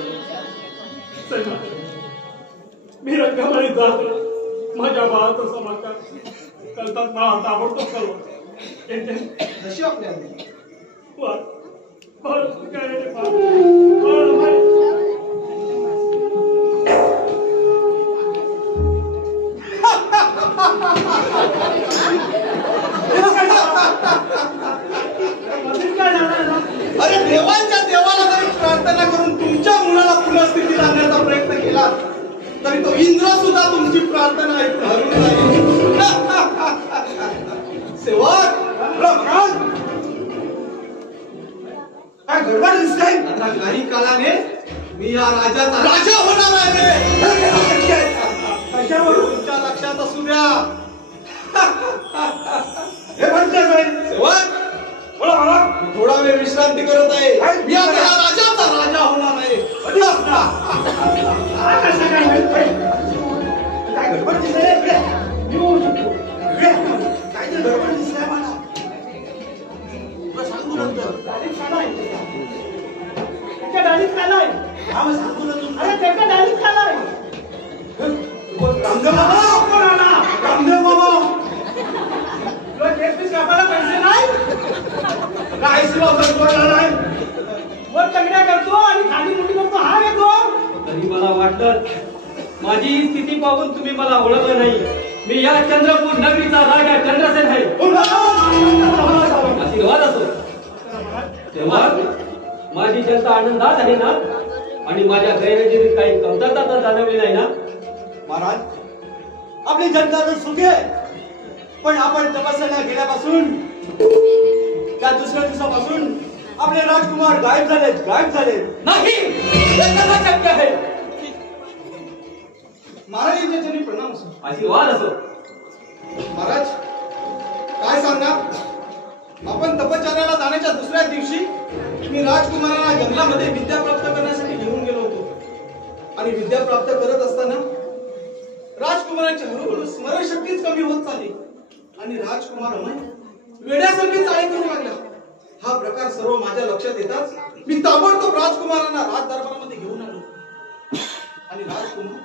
मी रंगमाळीत जातो. माझ्या बाळाचा समाचार करतात. मला ताबडतोब कळवा. जशी आपल्या अरे देवाच्या देवाला जरी प्रार्थना करून तुमच्या मुलाला पुनःस्थितीत आणण्याचा प्रयत्न केला तरी तो इंद्र सुद्धा तुमची प्रार्थना ऐकून हरवून जाईल. सेवक, काय गडबड दिसते. आता काही काळाने मी या राजाचा राजा होणार आहे. कशावरून तुमच्या लक्षात असू द्या. हे म्हणते सेवक, थोडा वेळ विश्रांती करत आहे. मी आता या राजाचा राजा होणार आहे. काय गडबड दिसते. काय ते गडबड दिसते मला. सांगू नंतर. त्याच्या डाळीत खालाय. सांगू नंतर. अरे त्याच्या डाळीत खालाय. रामदेव बाबा, रामदेव बाबा, तुला केस कापायला पैसे नाही. काय सेवा नाही. वर तगड्या करतो आणि खाली मुठी करतो. हा घेतो. तरी मला वाटलं माझी ही स्थिती पाहून तुम्ही मला ओळखलं नाही. मी या चंद्रपूर नगरीचा राजा चंद्रसेन आहे. आशीर्वाद असो. तेव्हा माझी जनता आनंदात आहे ना. आणि माझ्या गैरहजेरीत काही कमतरता तर जाणवली नाही ना. महाराज, आपली जनता तर सुखी आहे, पण आपण तपस्याला गेल्यापासून त्या दुसऱ्या दिवसापासून आपले राजकुमार गायब झाले. नाही, हे कसं शक्य आहे. महाराज यांच्या प्रणाम असो. आशीर्वाद असो. महाराज, काय सांगणार. आपण तपश्चर्याला जाण्याच्या दुसऱ्या दिवशी मी राजकुमारांना जंगलामध्ये विद्या प्राप्त करण्यासाठी घेऊन गेलो होतो. आणि विद्या प्राप्त करत असताना राजकुमारांची हळूहळू स्मरणशक्तीच कमी होत चालली आणि राजकुमार वेड्यासारखी चाळी करू लागला. हा प्रकार सर्व माझ्या लक्षात येताच मी ताबडतोब राजकुमारांना राजदरबारामध्ये घेऊन आलो. आणि राजकुमार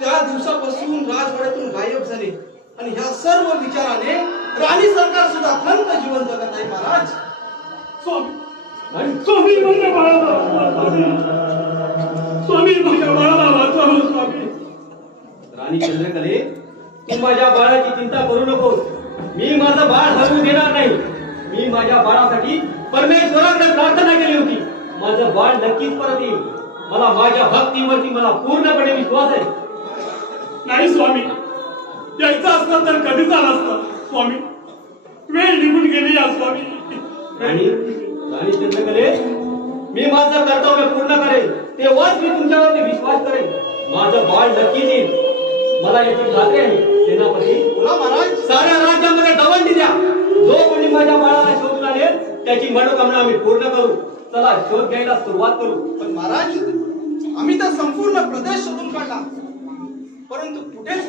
त्या दिवसापासून राजवाड्यातून गायब झाले. आणि ह्या सर्व विचाराने राणी सरकार सुद्धा खंत जीवन जगत आहे. महाराज, स्वामी माझ्या बाळाला स्वामी माझ्या बाळाला वाचवा. स्वामी. राणी चंद्रकले, तू माझ्या बाळाची चिंता करू नकोस. मी माझं बाळ हरवू देणार नाही. मी माझ्या बाळासाठी परमेश्वराकडे प्रार्थना केली होती. माझं बाळ नक्कीच परत येईल. मला माझ्या भक्तीवरती मला पूर्णपणे विश्वास आहे. नाही स्वामी, यायचं असतं तर कधीच आला असता स्वामी. वेळ निघून गेली या स्वामी. आणि चंद्रकले, मी माझं कर्तव्य पूर्ण करेन तेव्हाच मी तुमच्यावरती विश्वास करेन. माझं बाळ नक्कीच येईल. मला याची खात्री आहे. सेनापती, साऱ्या राज्यामध्ये दवंडी द्या. जो कोणी माझ्या बाळाला शोधून आणेल त्याची मनोकामना आम्ही पूर्ण करू. चला शोध घ्यायला सुरुवात करू. पण महाराज, आम्ही तर संपूर्ण प्रदेश शोधून काढला, परंतु कुठेच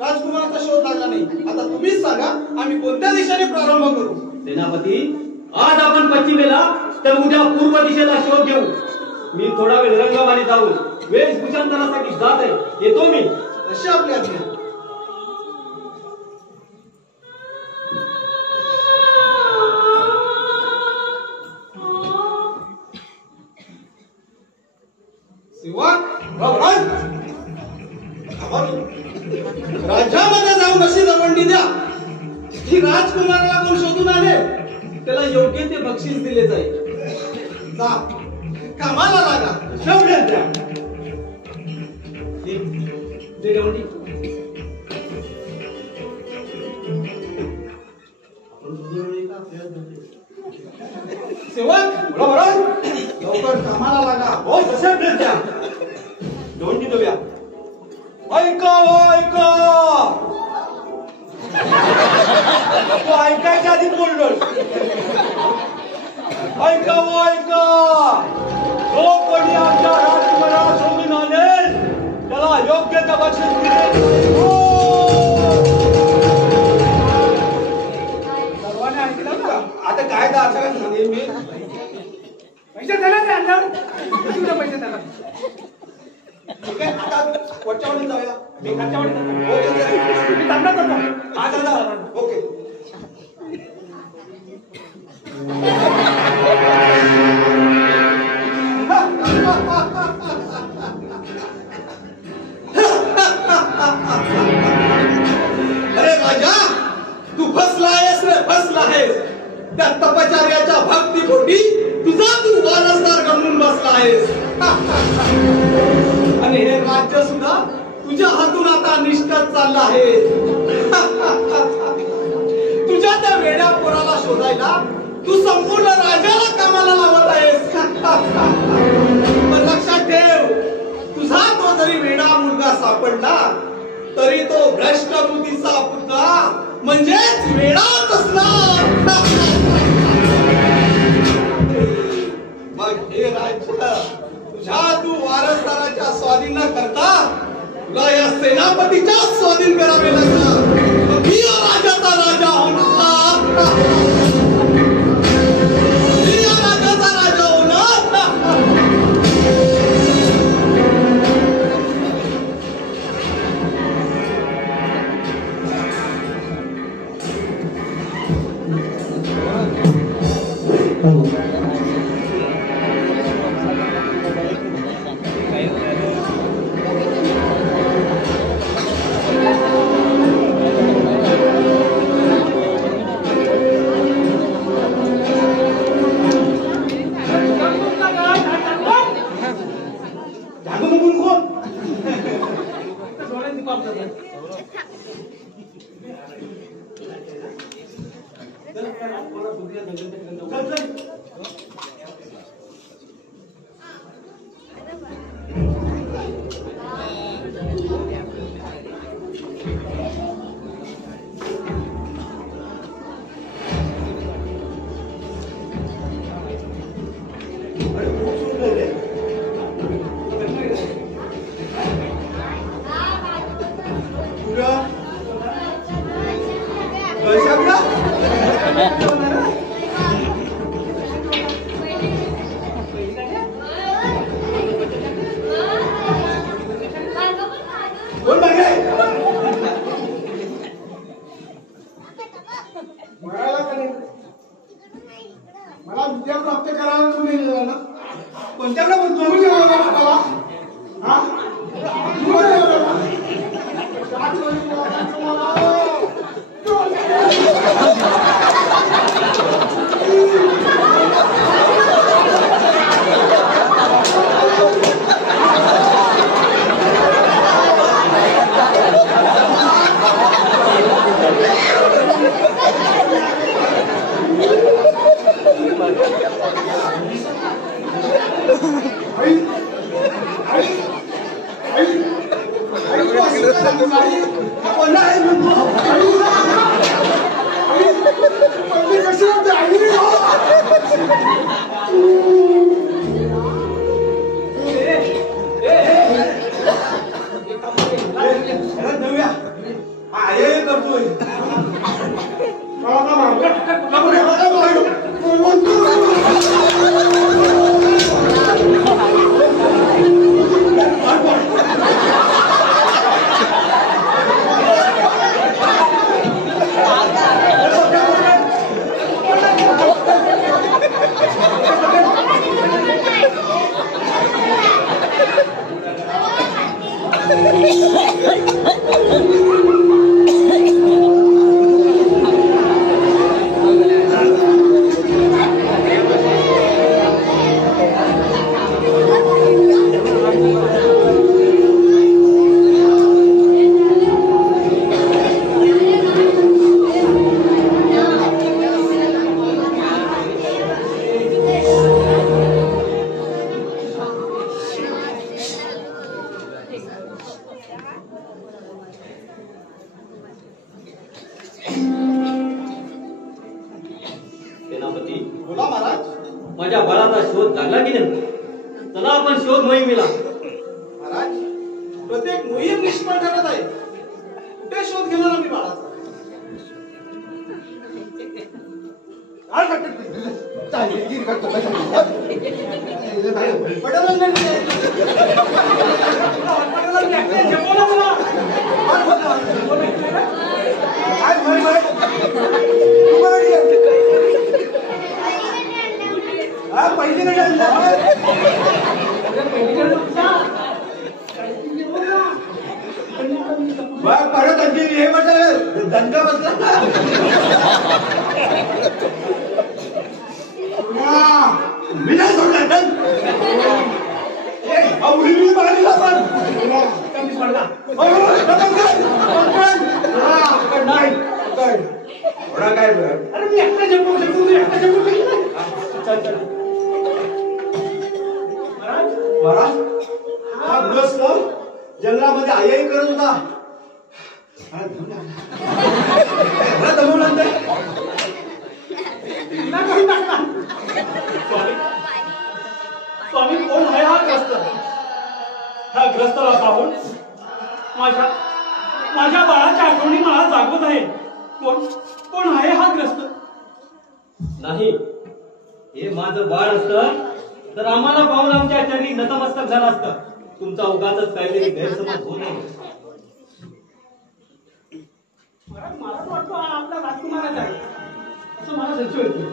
राजकुमाराचा शोध लागला नाही. आता तुम्हीच सांगा, आम्ही कोणत्या दिशेने प्रारंभ करू? सेनापती, आज आपण पश्चिमेला तर उद्या पूर्व दिशेला शोध घेऊ. मी थोडा वेळ रंगमाने जाऊन वेशभूषांतरासाठी जात आहे. येतो मी. अशी आपली आज्ञा. राज्यामध्ये जाऊन अशी दवंडी द्या की राजकुमाराला कोण शोधून आले त्याला योग्य ते बक्षीस दिले जाईल. जा, कामाला लागा. शोधण्यात द्या. दे दवंडी. सेवक, लवकर कामाला लागा. हो, कशा द्या. दवंडी देऊया. ऐका, ऐका. तू ऐकायच्या आधी बोललो. ऐका, ऐका. जो कोणी आमच्या राजकुमाराला शोधून आणेल त्याला योग्य ते बक्षीस दिले. सर्वांनी ऐकलं का? आता काय का असं सांगेन मी. पैसे द्यायला ते आणल्यावर पैसे द्यायला. ठीक आहे, आता वरच्यावरून जाऊया. मी खात्यावर ओके, मी तांबडा करतो. हा दादा. ओके. अरे राजा, तू फसला आहेस रे, फसला आहेस. त्या तपचार्याच्या भक्तीपोटी तुझा तू वारसदार गमून बसला आहेस. आणि हे राज्य सुद्धा तुझ्या हातून आता निष्ठत चाललं आहे. तुझ्या त्या वेड्या पोराला शोधायला तू संपूर्ण राजाला कामाला लावत आहेस. पण लक्षात ठेव, तुझा तो जरी वेडा मुलगा सापडला तरी तो भ्रष्ट बुद्धीचा पुतळा म्हणजेच वेडाच असणार. मग हे राज्य तुझ्या तू वारसदाराच्या स्वाधीन न करता तुला या सेनापतीच्या स्वाधीन करावे लागणार. मग मी या राजाचा राजा होणार. मी या राजाचा राजा होणार. मला विद्या प्राप्त करायला तुम्ही कोणत्याकडे तुम्ही मला आई कोण आहे कशी करतोय सेनापती बोला महाराज. माझ्या बाळाचा शोध लागला की नाही? चला आपण शोध मोहिमेला. महाराज प्रत्येक मोहीम निष्फळ ठरत आहे. कुठे शोध घेणार मी बाळाचा? दंगा बसला मी नाही सोडला उडी मारली आपण काय अरे मी एकटा जमू महाराज हा गृहस्थ जंगलामध्ये आई करत होता. स्वामी कोण आहे हा ग्रस्त? ह्या ग्रस्ताला पाहून माझ्या बाळाच्या आठवणी मला जागवत आहे. कोण आहे हा ग्रस्त? नाही, हे माझं बाळ असतं तर आम्हाला पाहून आमच्या चरणी नतमस्तक झालं असतं. तुमचा उगाचच काहीतरी गैरसमज होऊ नये. मला वाटतं हा आपला राजकुमारच आहे असं मला संशय येतो.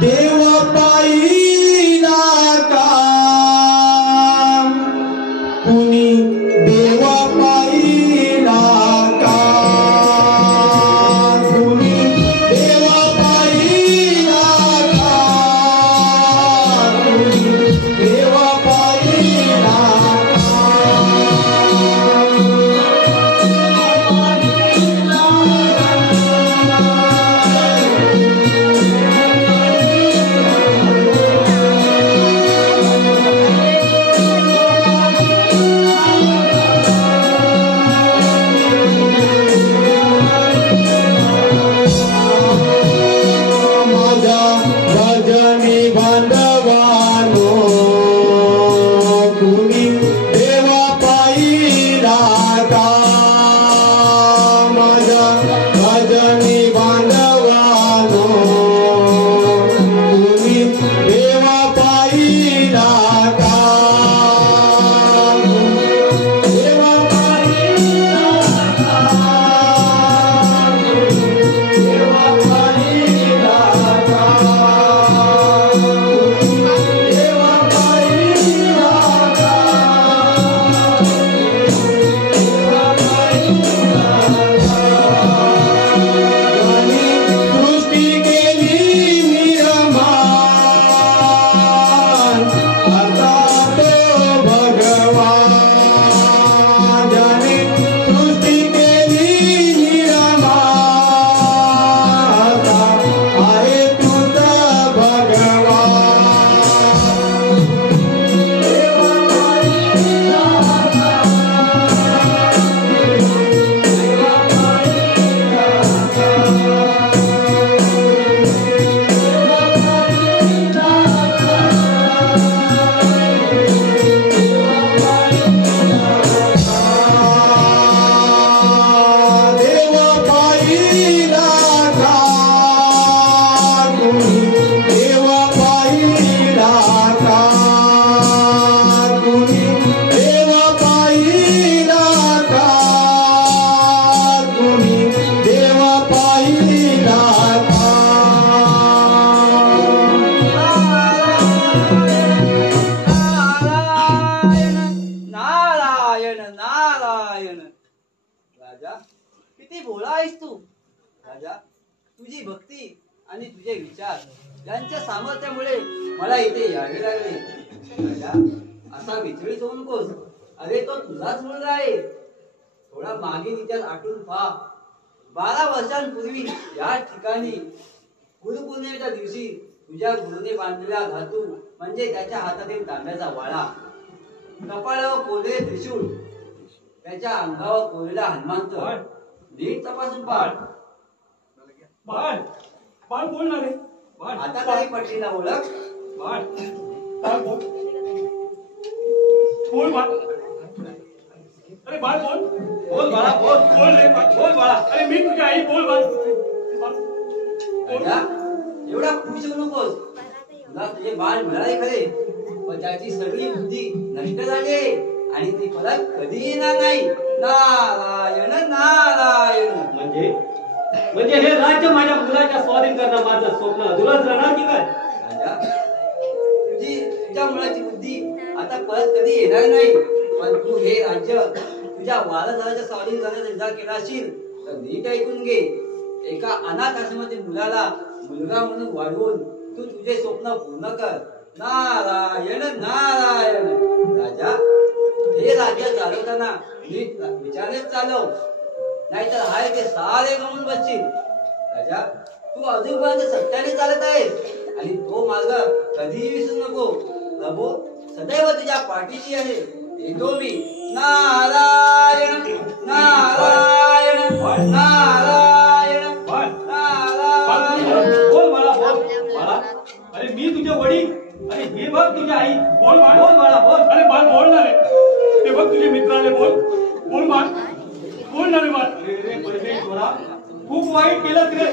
देव पायीला का कुणी देव पायीला का कुणी देव पायीला का कुणी देव पायीला का किती भोळा आहेस तू राजा. तुझी भक्ती आणि तुझे विचार यांच्या सामर्थ्यामुळे मला इथे यावे लागले. राजा, असा विचलित होऊ नकोस. अरे तो तुझाच मुलगा आहे. थोडा मागे विचार आठवून पहा. 12 वर्षांपूर्वी या ठिकाणी गुरुपौर्णिमेच्या दिवशी तुझ्या गुरुने बांधलेला धातू म्हणजे त्याच्या हातातील तांब्याचा वाळा, कपाळावर कोरलेले त्रिशूळ, त्याच्या अंगावर कोरलेला हनुमंत नीट तपासून पाह. बाळ बाळ बोल ना रे. बाळ आता तरी पटली ना ओळख. बाळ बाळ बोल. बोल बाळ. अरे बाळ बोल. बोल बाळा बोल. बोल रे बाळ. बोल बाळा. अरे मी तुझी आई. बोल बाळ. राजा, एवढा खुश होऊ नकोस. तुला तुझे बाळ मिळाले खरे, पण त्याची सगळी बुद्धी नष्ट झाली आणि ती परत कधी येणार नाही. नारायण नारायण. म्हणजे हे राज्य माझ्या मुलाच्या स्वाधीन करणं माझं स्वप्न अधुराच राहणार की काय? राजा, तुझ्या मुलाची बुद्धी आता परत कधी येणार नाही. पण तू हे राज्य तुझ्या वारसाच्या स्वाधीन करण्याचा विचार केला असेल तर नीट ऐकून घे. एका अनाथ आश्रमातील मुलाला मुलगा म्हणून वाढवून तू तुझे स्वप्न पूर्ण कर. नारायण नारायण. राजा, हे राज्य चालवताना नीट विचारच चालव, नाहीतर हाय ते सारे गमून बसशील. राजा, तू अजूनपर्यंत सत्याने चालत आहेस आणि तो मार्ग कधीही विसरू नको. प्रभू सदैव तुझ्या पाठीशी आहे. येतो मी. नारायण नारायण नारायण नारायण. बोल बाळा बोल. बाळा, अरे मी तुझे वडील आणि हे बघ तुझी आई. बोल बाळ. बोल बाळा बोल. अरे बाळ बोल ना रे. ते बघ तुझे मित्र आले. बोल. बोल बाळ. बोल ना रे बाळ. रे परमेश्वरा, खूप वाईट केलं रे.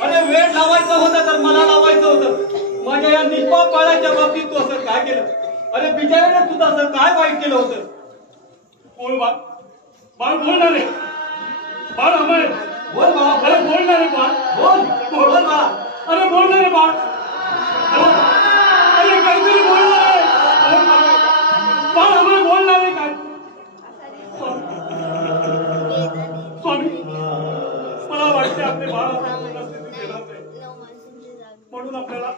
अरे वेळ लावायचं होतं तर मला लावायचं होतं. माझ्या या निष्पाप बाळाच्या बाबतीत तू असं काय केलं? अरे बिचाऱ्याने तुझं असं काय वाईट केलं होतं? बोल बाळ. बाळ बोल ना रे. बाळ अमय. बोल बाळा. अरे बोल ना रे बाळ. बोल बोल बाळा. अरे बोल ना रे बाळ. अरे काहीतरी बोल ना रे. बाळ अमय बोल ना रे. काय स्वामी, मला वाटते आपले बाळ आता स्थितीत येणार नाही. म्हणून आपल्याला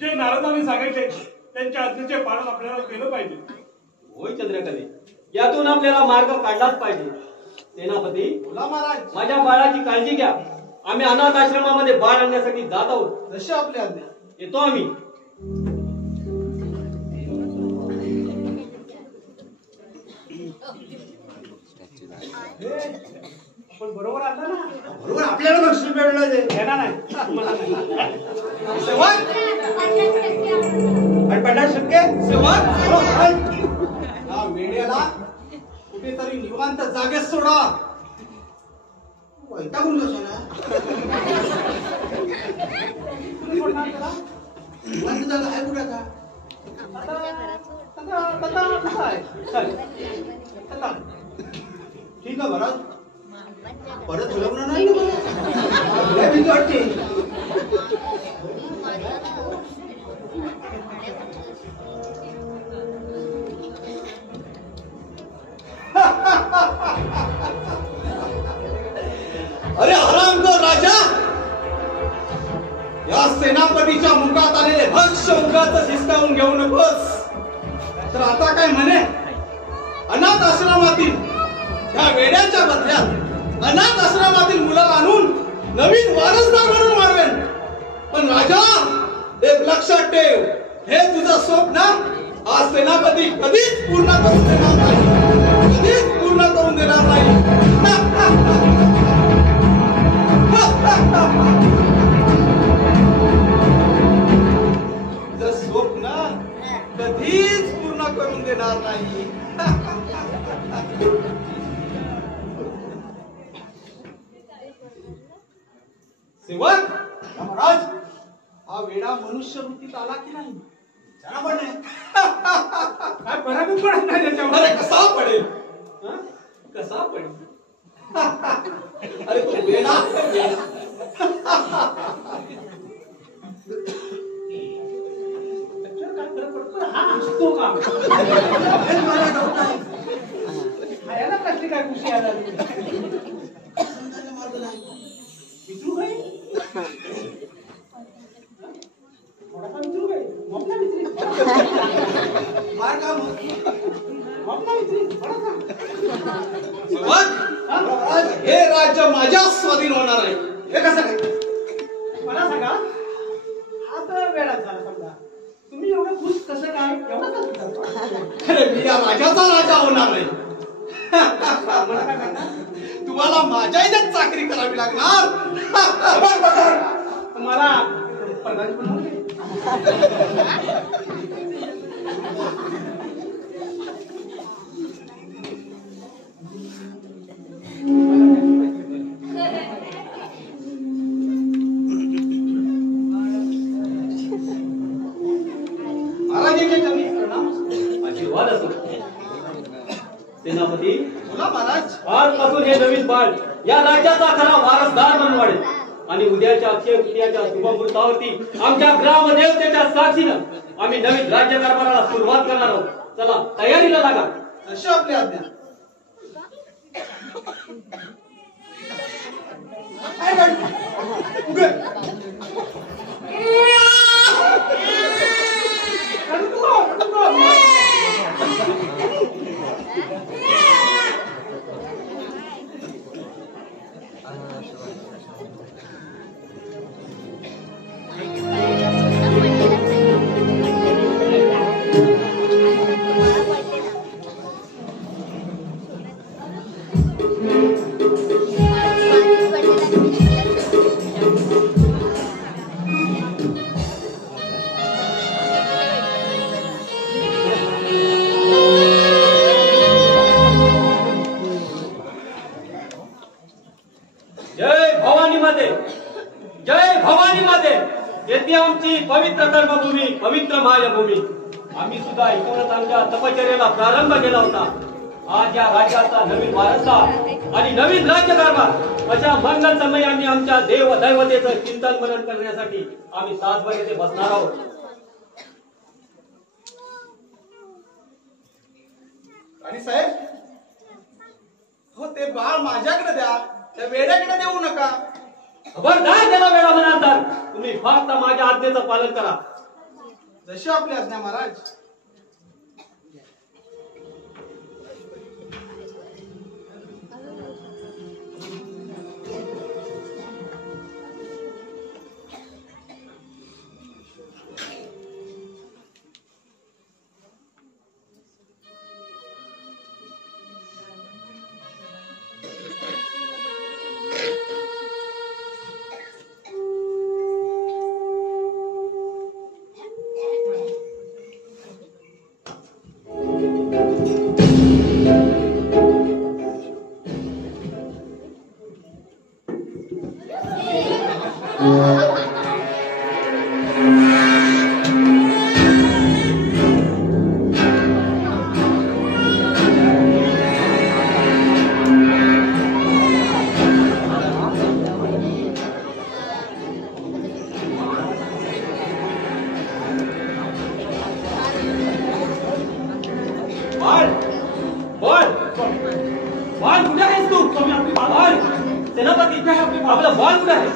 जे नारदाने सांगितले त्यांच्या आज्ञेचे पालन आपल्याला केलं पाहिजे. होय चंद्रकले, यातून आपल्याला मार्ग काढलाच पाहिजे. सेनापती, बोला महाराज. माझ्या बाळाची काळजी घ्या. आम्ही अनाथ आश्रमामध्ये बाळ आणण्यासाठी जात आहोत. जशी आपली आज्ञा. येतो आम्ही. आपण बरोबर आणला ना. बरोबर आपल्याला बक्षीस मिळणार आहे. येणार नाही मला नाही. सेवक आणि 50% सेवक. या वेड्याला कुठेतरी निवांत जागेत सोडा. वैतागून कशाला? निवांत जागा आहे कुठे का? ठीक आहे महाराज. परत हलवणार नाही ना मला. लय भीती वाटते. अरे हरामखोर राजा, या सेनापतीच्या मुखात आलेले भक्ष्य उगाच हिसकावून घेऊ नकोस. तर आता काय म्हणे, अनाथ आश्रमातील या वेड्याच्या बदल्यात अनाथ आश्रमातील मुलाला आणून नवीन वारसदार म्हणून वाढवेन. पण राजा, एक लक्षात ठेव, हे तुझं स्वप्न हा सेनापती कधीच पूर्ण करून देणार नाही. कधीच पूर्ण करून देणार नाही. तुझं स्वप्न कधीच पूर्ण करून देणार नाही. सेवक, महाराज, हा वेडा मनुष्य वृत्तीत आला की नाही? जरा पण नाही. काय फरक पडत नाही त्याच्यावर. अरे कसा पडेल? हं? कसा पडेल? अरे तो वेडा काय फरक पडतो हा हसतो का? मला डाऊट आहे. याला कसली काय खुशी आला? आज हे राज्य माझ्या स्वाधीन होणार आहे. हे कसं काय मला सांगा. हा तर वेळाच झाला समजा. तुम्ही एवढं खुश कसं काय एवढं कसं अरे मी या राजाचा राजा होणार आहे. मला काय करणार. तुम्हाला माझ्या इथेच चाकरी करावी लागणार. तुम्हाला प्रधान बनवले. महाराजांचे चरणी प्रणाम. आशीर्वाद असो. सेनापती, बोला महाराज. आजपासून हे नवीन बाळ या राज्याचा खरा वारसदार बनून वाढेल आणि उद्याच्या अक्षय तृतीयाच्या शुभमुहूर्तावरती आमच्या ग्रामदेवतेच्या साक्षीनं आम्ही नवीन राज्यकारभाराला सुरुवात करणार आहोत. चला तयारीला लागा. अशी आपली आज्ञा. उगे. जय भवानी माते, जय भवानी माते. येथे आमची पवित्र कर्मभूमी, पवित्र मायभूमी. आम्ही सुद्धा इथूनच आमच्या तपश्चर्याला प्रारंभ केला होता. आज या राज्याचा नवीन वारसदार आणि नवीन राज्यकारभार अशा मंगल समय आम्ही आमच्या देव दैवतेचं चिंतन मनन करण्यासाठी आम्ही तासभर येथे बसणार आहोत. आणि साहेब, हो ते बाळ माझ्याकडे द्या, त्या वेड्याकडे देऊ नका. खबरदार त्याला वेळा म्हणाल तर तुम्ही फक्त माझ्या आज्ञेचं पालन करा. जशी आपली आज्ञा महाराज. बाळ, बाळ, बाळ कुठे आहेस तू? बाळ, सेनापती, आपलं बाळ कुठे आहे?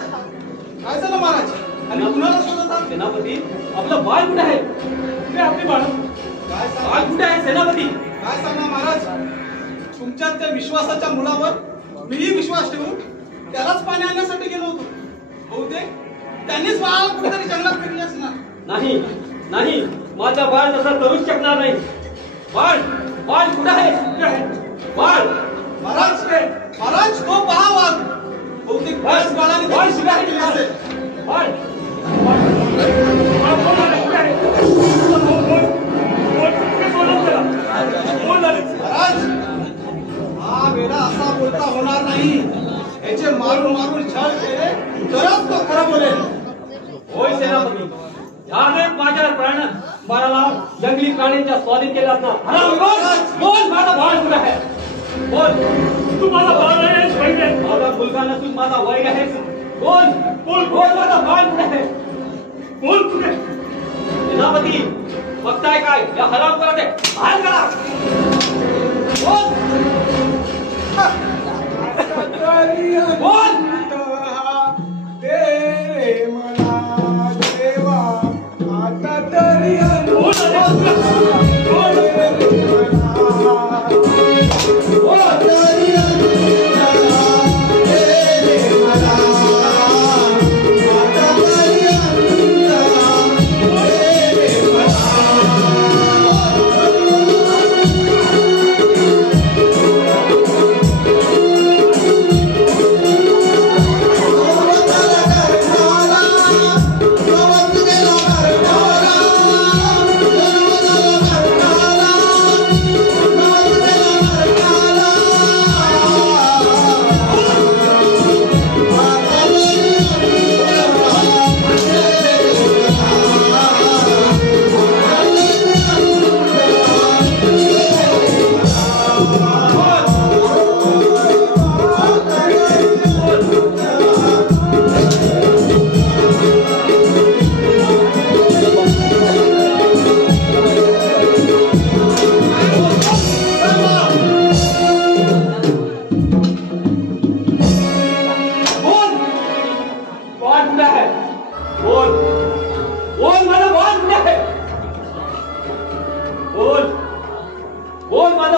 काय झालं महाराज? आणि कुणाला शोधत आहात? सेनापती, आपलं बाळ कुठे आहे? कुठे आपली बाळ? काय सांग- बाळ कुठे आहे सेनापती? काय सांगणार महाराज? तुमच्या त्या विश्वासाच्या मुलावर मीही विश्वास ठेवून त्यालाच पाणी आणण्यासाठी गेलो होतो. बहुतेक त्यांनीच बाळाला कुठेतरी जंगलात फेकले असणार. नाही, नाही, माझा बाळ तसं करूच शकणार नाही. बाळ, बाळ कुठे आहे? कुठे आहे? बाळ, महाराज, महाराज तो पहा वाघ. बहुतेक बऱ्याच बाळाने बाळ त्याची कुठे शिकार आहे? केली असेल. बाळ, बाळ, कुठे आहे? महाराज, हा वेडा असा बोलता होणार नाही. याचे मारून मारून छळ केले तरच तो खरं बोलेल. होय सेनापती, ह्याने माझ्या बाळाला जंगली प्राण्यांच्या स्वाधीन केला असणार. बोल, माझा बाळ कुठे आहे? बोल, तू माझा बाळ आहेस पहिले. माझा मुलगा नसून माझा वैर आहेस. बोल, बोल, बोल, माझा बाळ कुठे आहे? बोल कुठे? सेनापती, बघताय काय? या हराम कराटे बाहेर करा. बोल, बोल. आता तरी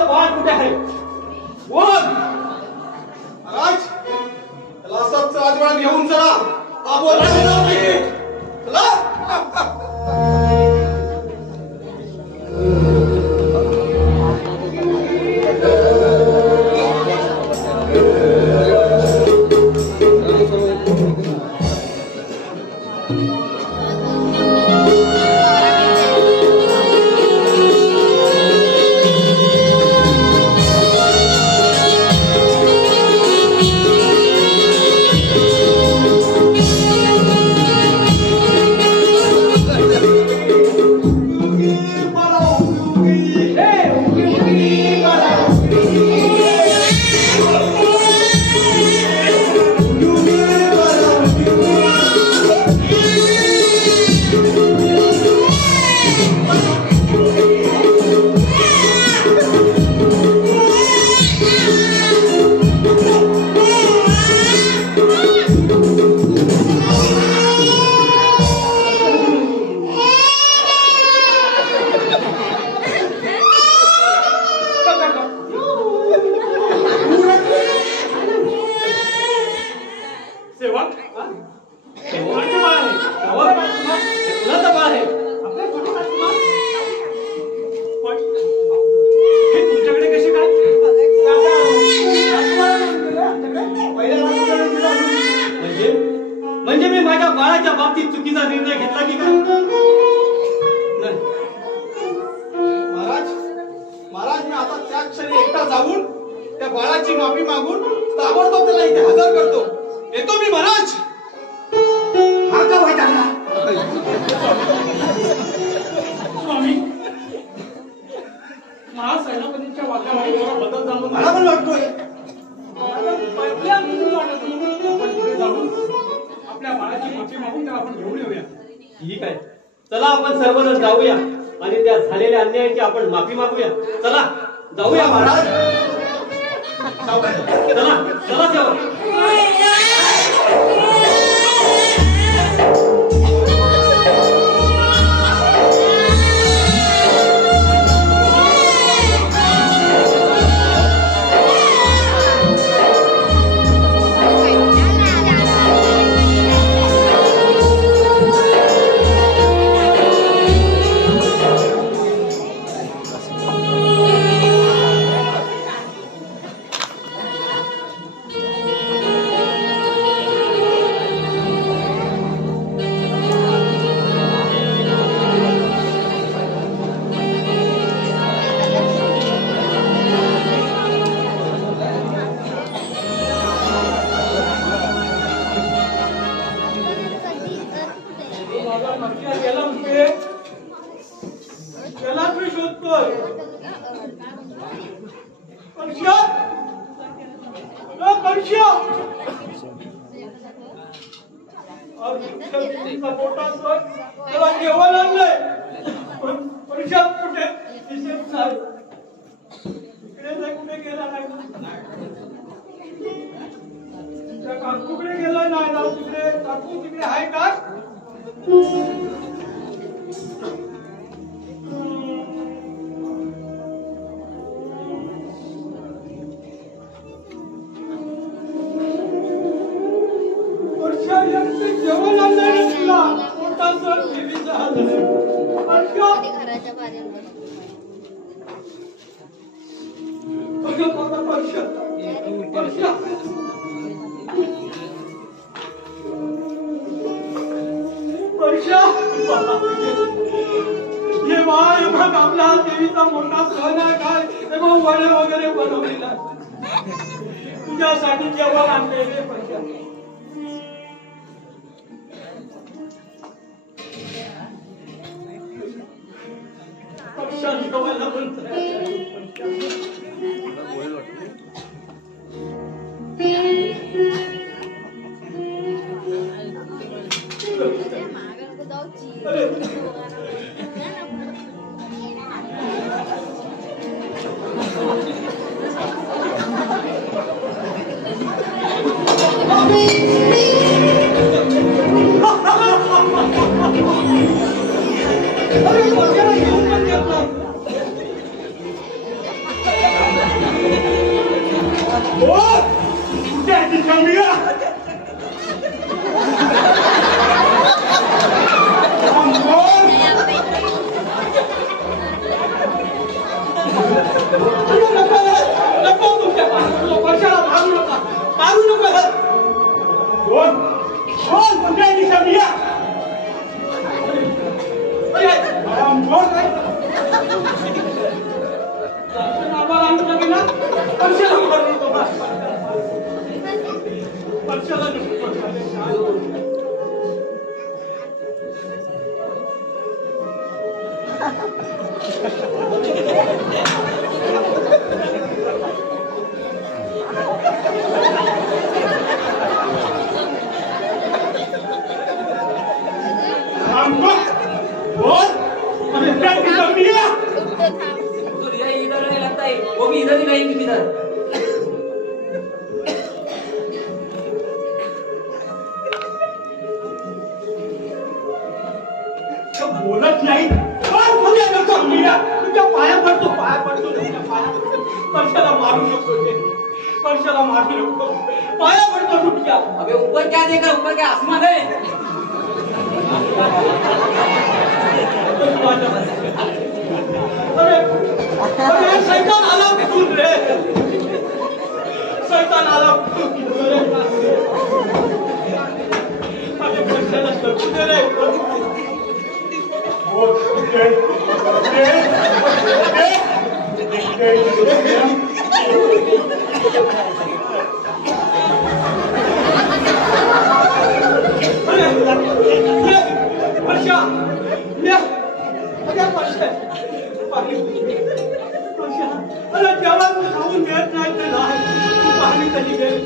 माझं बाळ कुठे आहे? बोल. महाराज त्याला असंच राजवाड्यात घेऊन चला. हा बोल चला. म्हणजे मी माझ्या बाळाच्या बाबतीत चुकीचा निर्णय घेतला की काय? महाराज मी आता त्या क्षणी एकटा जाऊन त्या बाळाची माफी मागून ताबडतोब त्याला इथे हजर करतो. येतो मी महाराज. हा का वाईट आला स्वामी? मला सेनापतींच्या वाक्यामध्ये थोडा बदल झाला मला पण वाटतोय. पहिल्या म्हणून वाटत आपण तिथे जाऊन आपल्या बाळाची माफी मागून त्याला आपण घेऊन येऊया. ठीक आहे, चला आपण सर्वजण जाऊया आणि त्या झालेल्या अन्यायाची आपण माफी मागूया. चला जाऊया महाराज. चला चला सेवक. काकूकडे गेला नाही राव. तिकडे काकू तिकडे आहे का? जेवण आणलं तुला मोठा सण देवीचा घराच्या बाहेर हे बाळ बघ आपला देवीचा मोठा सण आहे काय वडे वगैरे बनवलेला तुझ्यासाठी जेवण आणलेले पैसा जेवायला कुठे आहे ती शंभीरा? नको तुमच्या वर्षाला मारू नका, मारू नका. कोण कुठे आहे ती शंभीरा? इधर नहीं लगता है, वो भी इधर ही रहेगी इधर. बोलत नाही. तुझ्या पाया पडतो, पाया पडतो, तुझ्या पाया पडतो. वर्षाला मारू नको, वर्षाला मारू नको, पाया पडतो तुझ्या. अबे ऊपर क्या देख रहा है? ऊपर क्या आसमान है? अरे शैतान आला कुठून रे? शैतान आला कुठून रे? माझ्या वर्षाला शकू दे रे. वर्षा अरे जेव्हा तू खाऊन मिळत नाही तर पाणी कधी गेली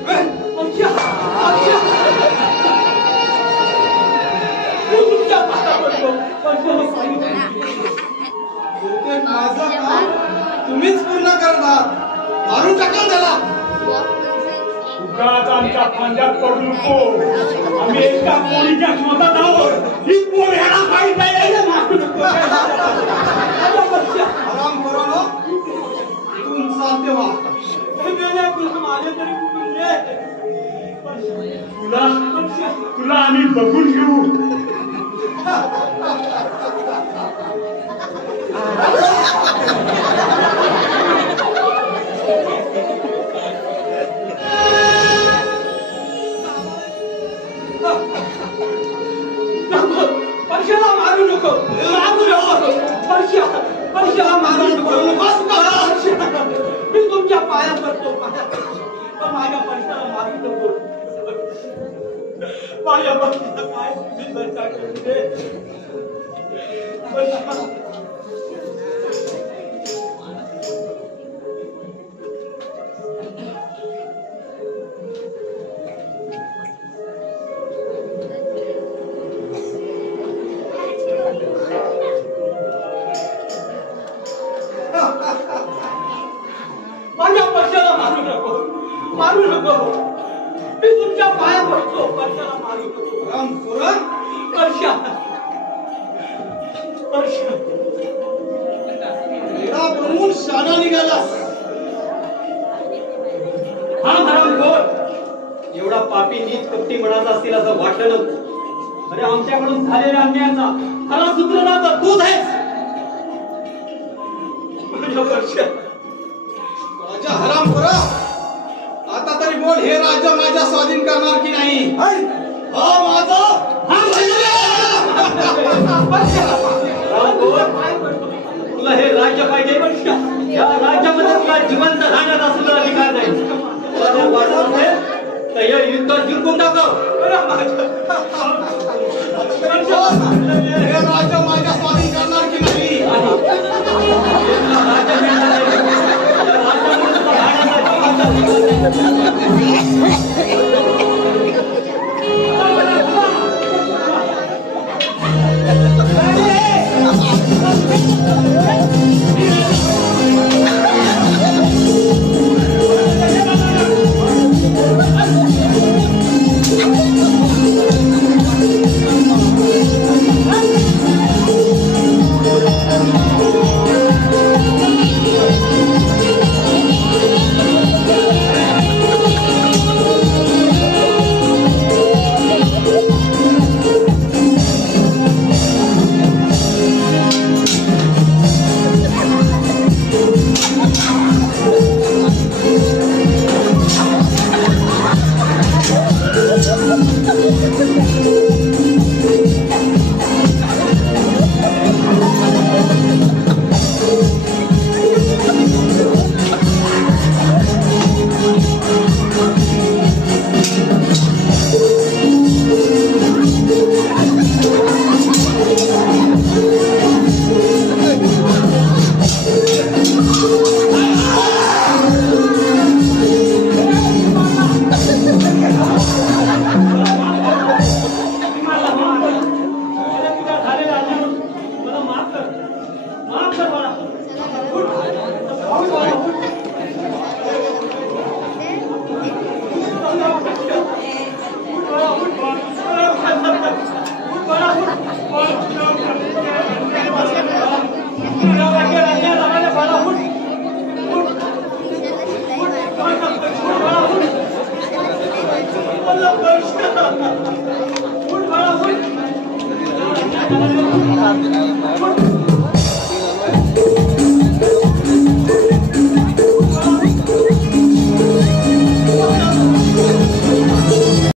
तुमच्या पाया पडतो. वर्षाला पाणी माझं काम तुम्हीच पूर्ण करणार. मारून टाका त्याला. उगाच आमच्या पांजात पडू नको. आम्ही एका पोळीच्या शोधात आहोत. ही पोळ ह्याला माहीत आहे. आराम करा ना. तुमचा तेव्हा माझ्या तरी कुठून तुला आम्ही बघून घेऊ. वर्षाला मारू नको, मारू नको. वर्षाला मारू नको. मी तुमच्या पाया पडतो, पण माझ्या वर्षाला मारू नको. माझ्या वर्षाला काय तुम्ही वर्षा करू दे. माझ्या वर्षाला मारू नको, मारू नको. मी तुमच्या पाया पडतो. वर्षाला मारू नको. राम पुरण वर्षा वेळा बनवून शाना निघालास. हा हरामखोर, एवढा पापी नीच कपटी मनाचा असतील असं वाटलं नव्हतं. अरे आमच्याकडून झालेल्या अन्यायाचा खरा सूत्रधार तूच आहेस. राजा हराम करा. आता तरी बोल, हे राज्य माझ्या स्वाधीन करणार की नाही? हा माझा. तुला हे राज्य पाहिजे. या राज्यामध्ये तुला जिवंत राहण्याचा सुद्धा अधिकार नाही. तुला जर वाटत असेल तर हे युद्ध जिंकून दाखव. हे राज्य माझ्या स्वाधीन करणार की नाही? राज्य मिळणार नाही. या राज्यामध्ये तुला राहण्याचा जिवंत झाला रे.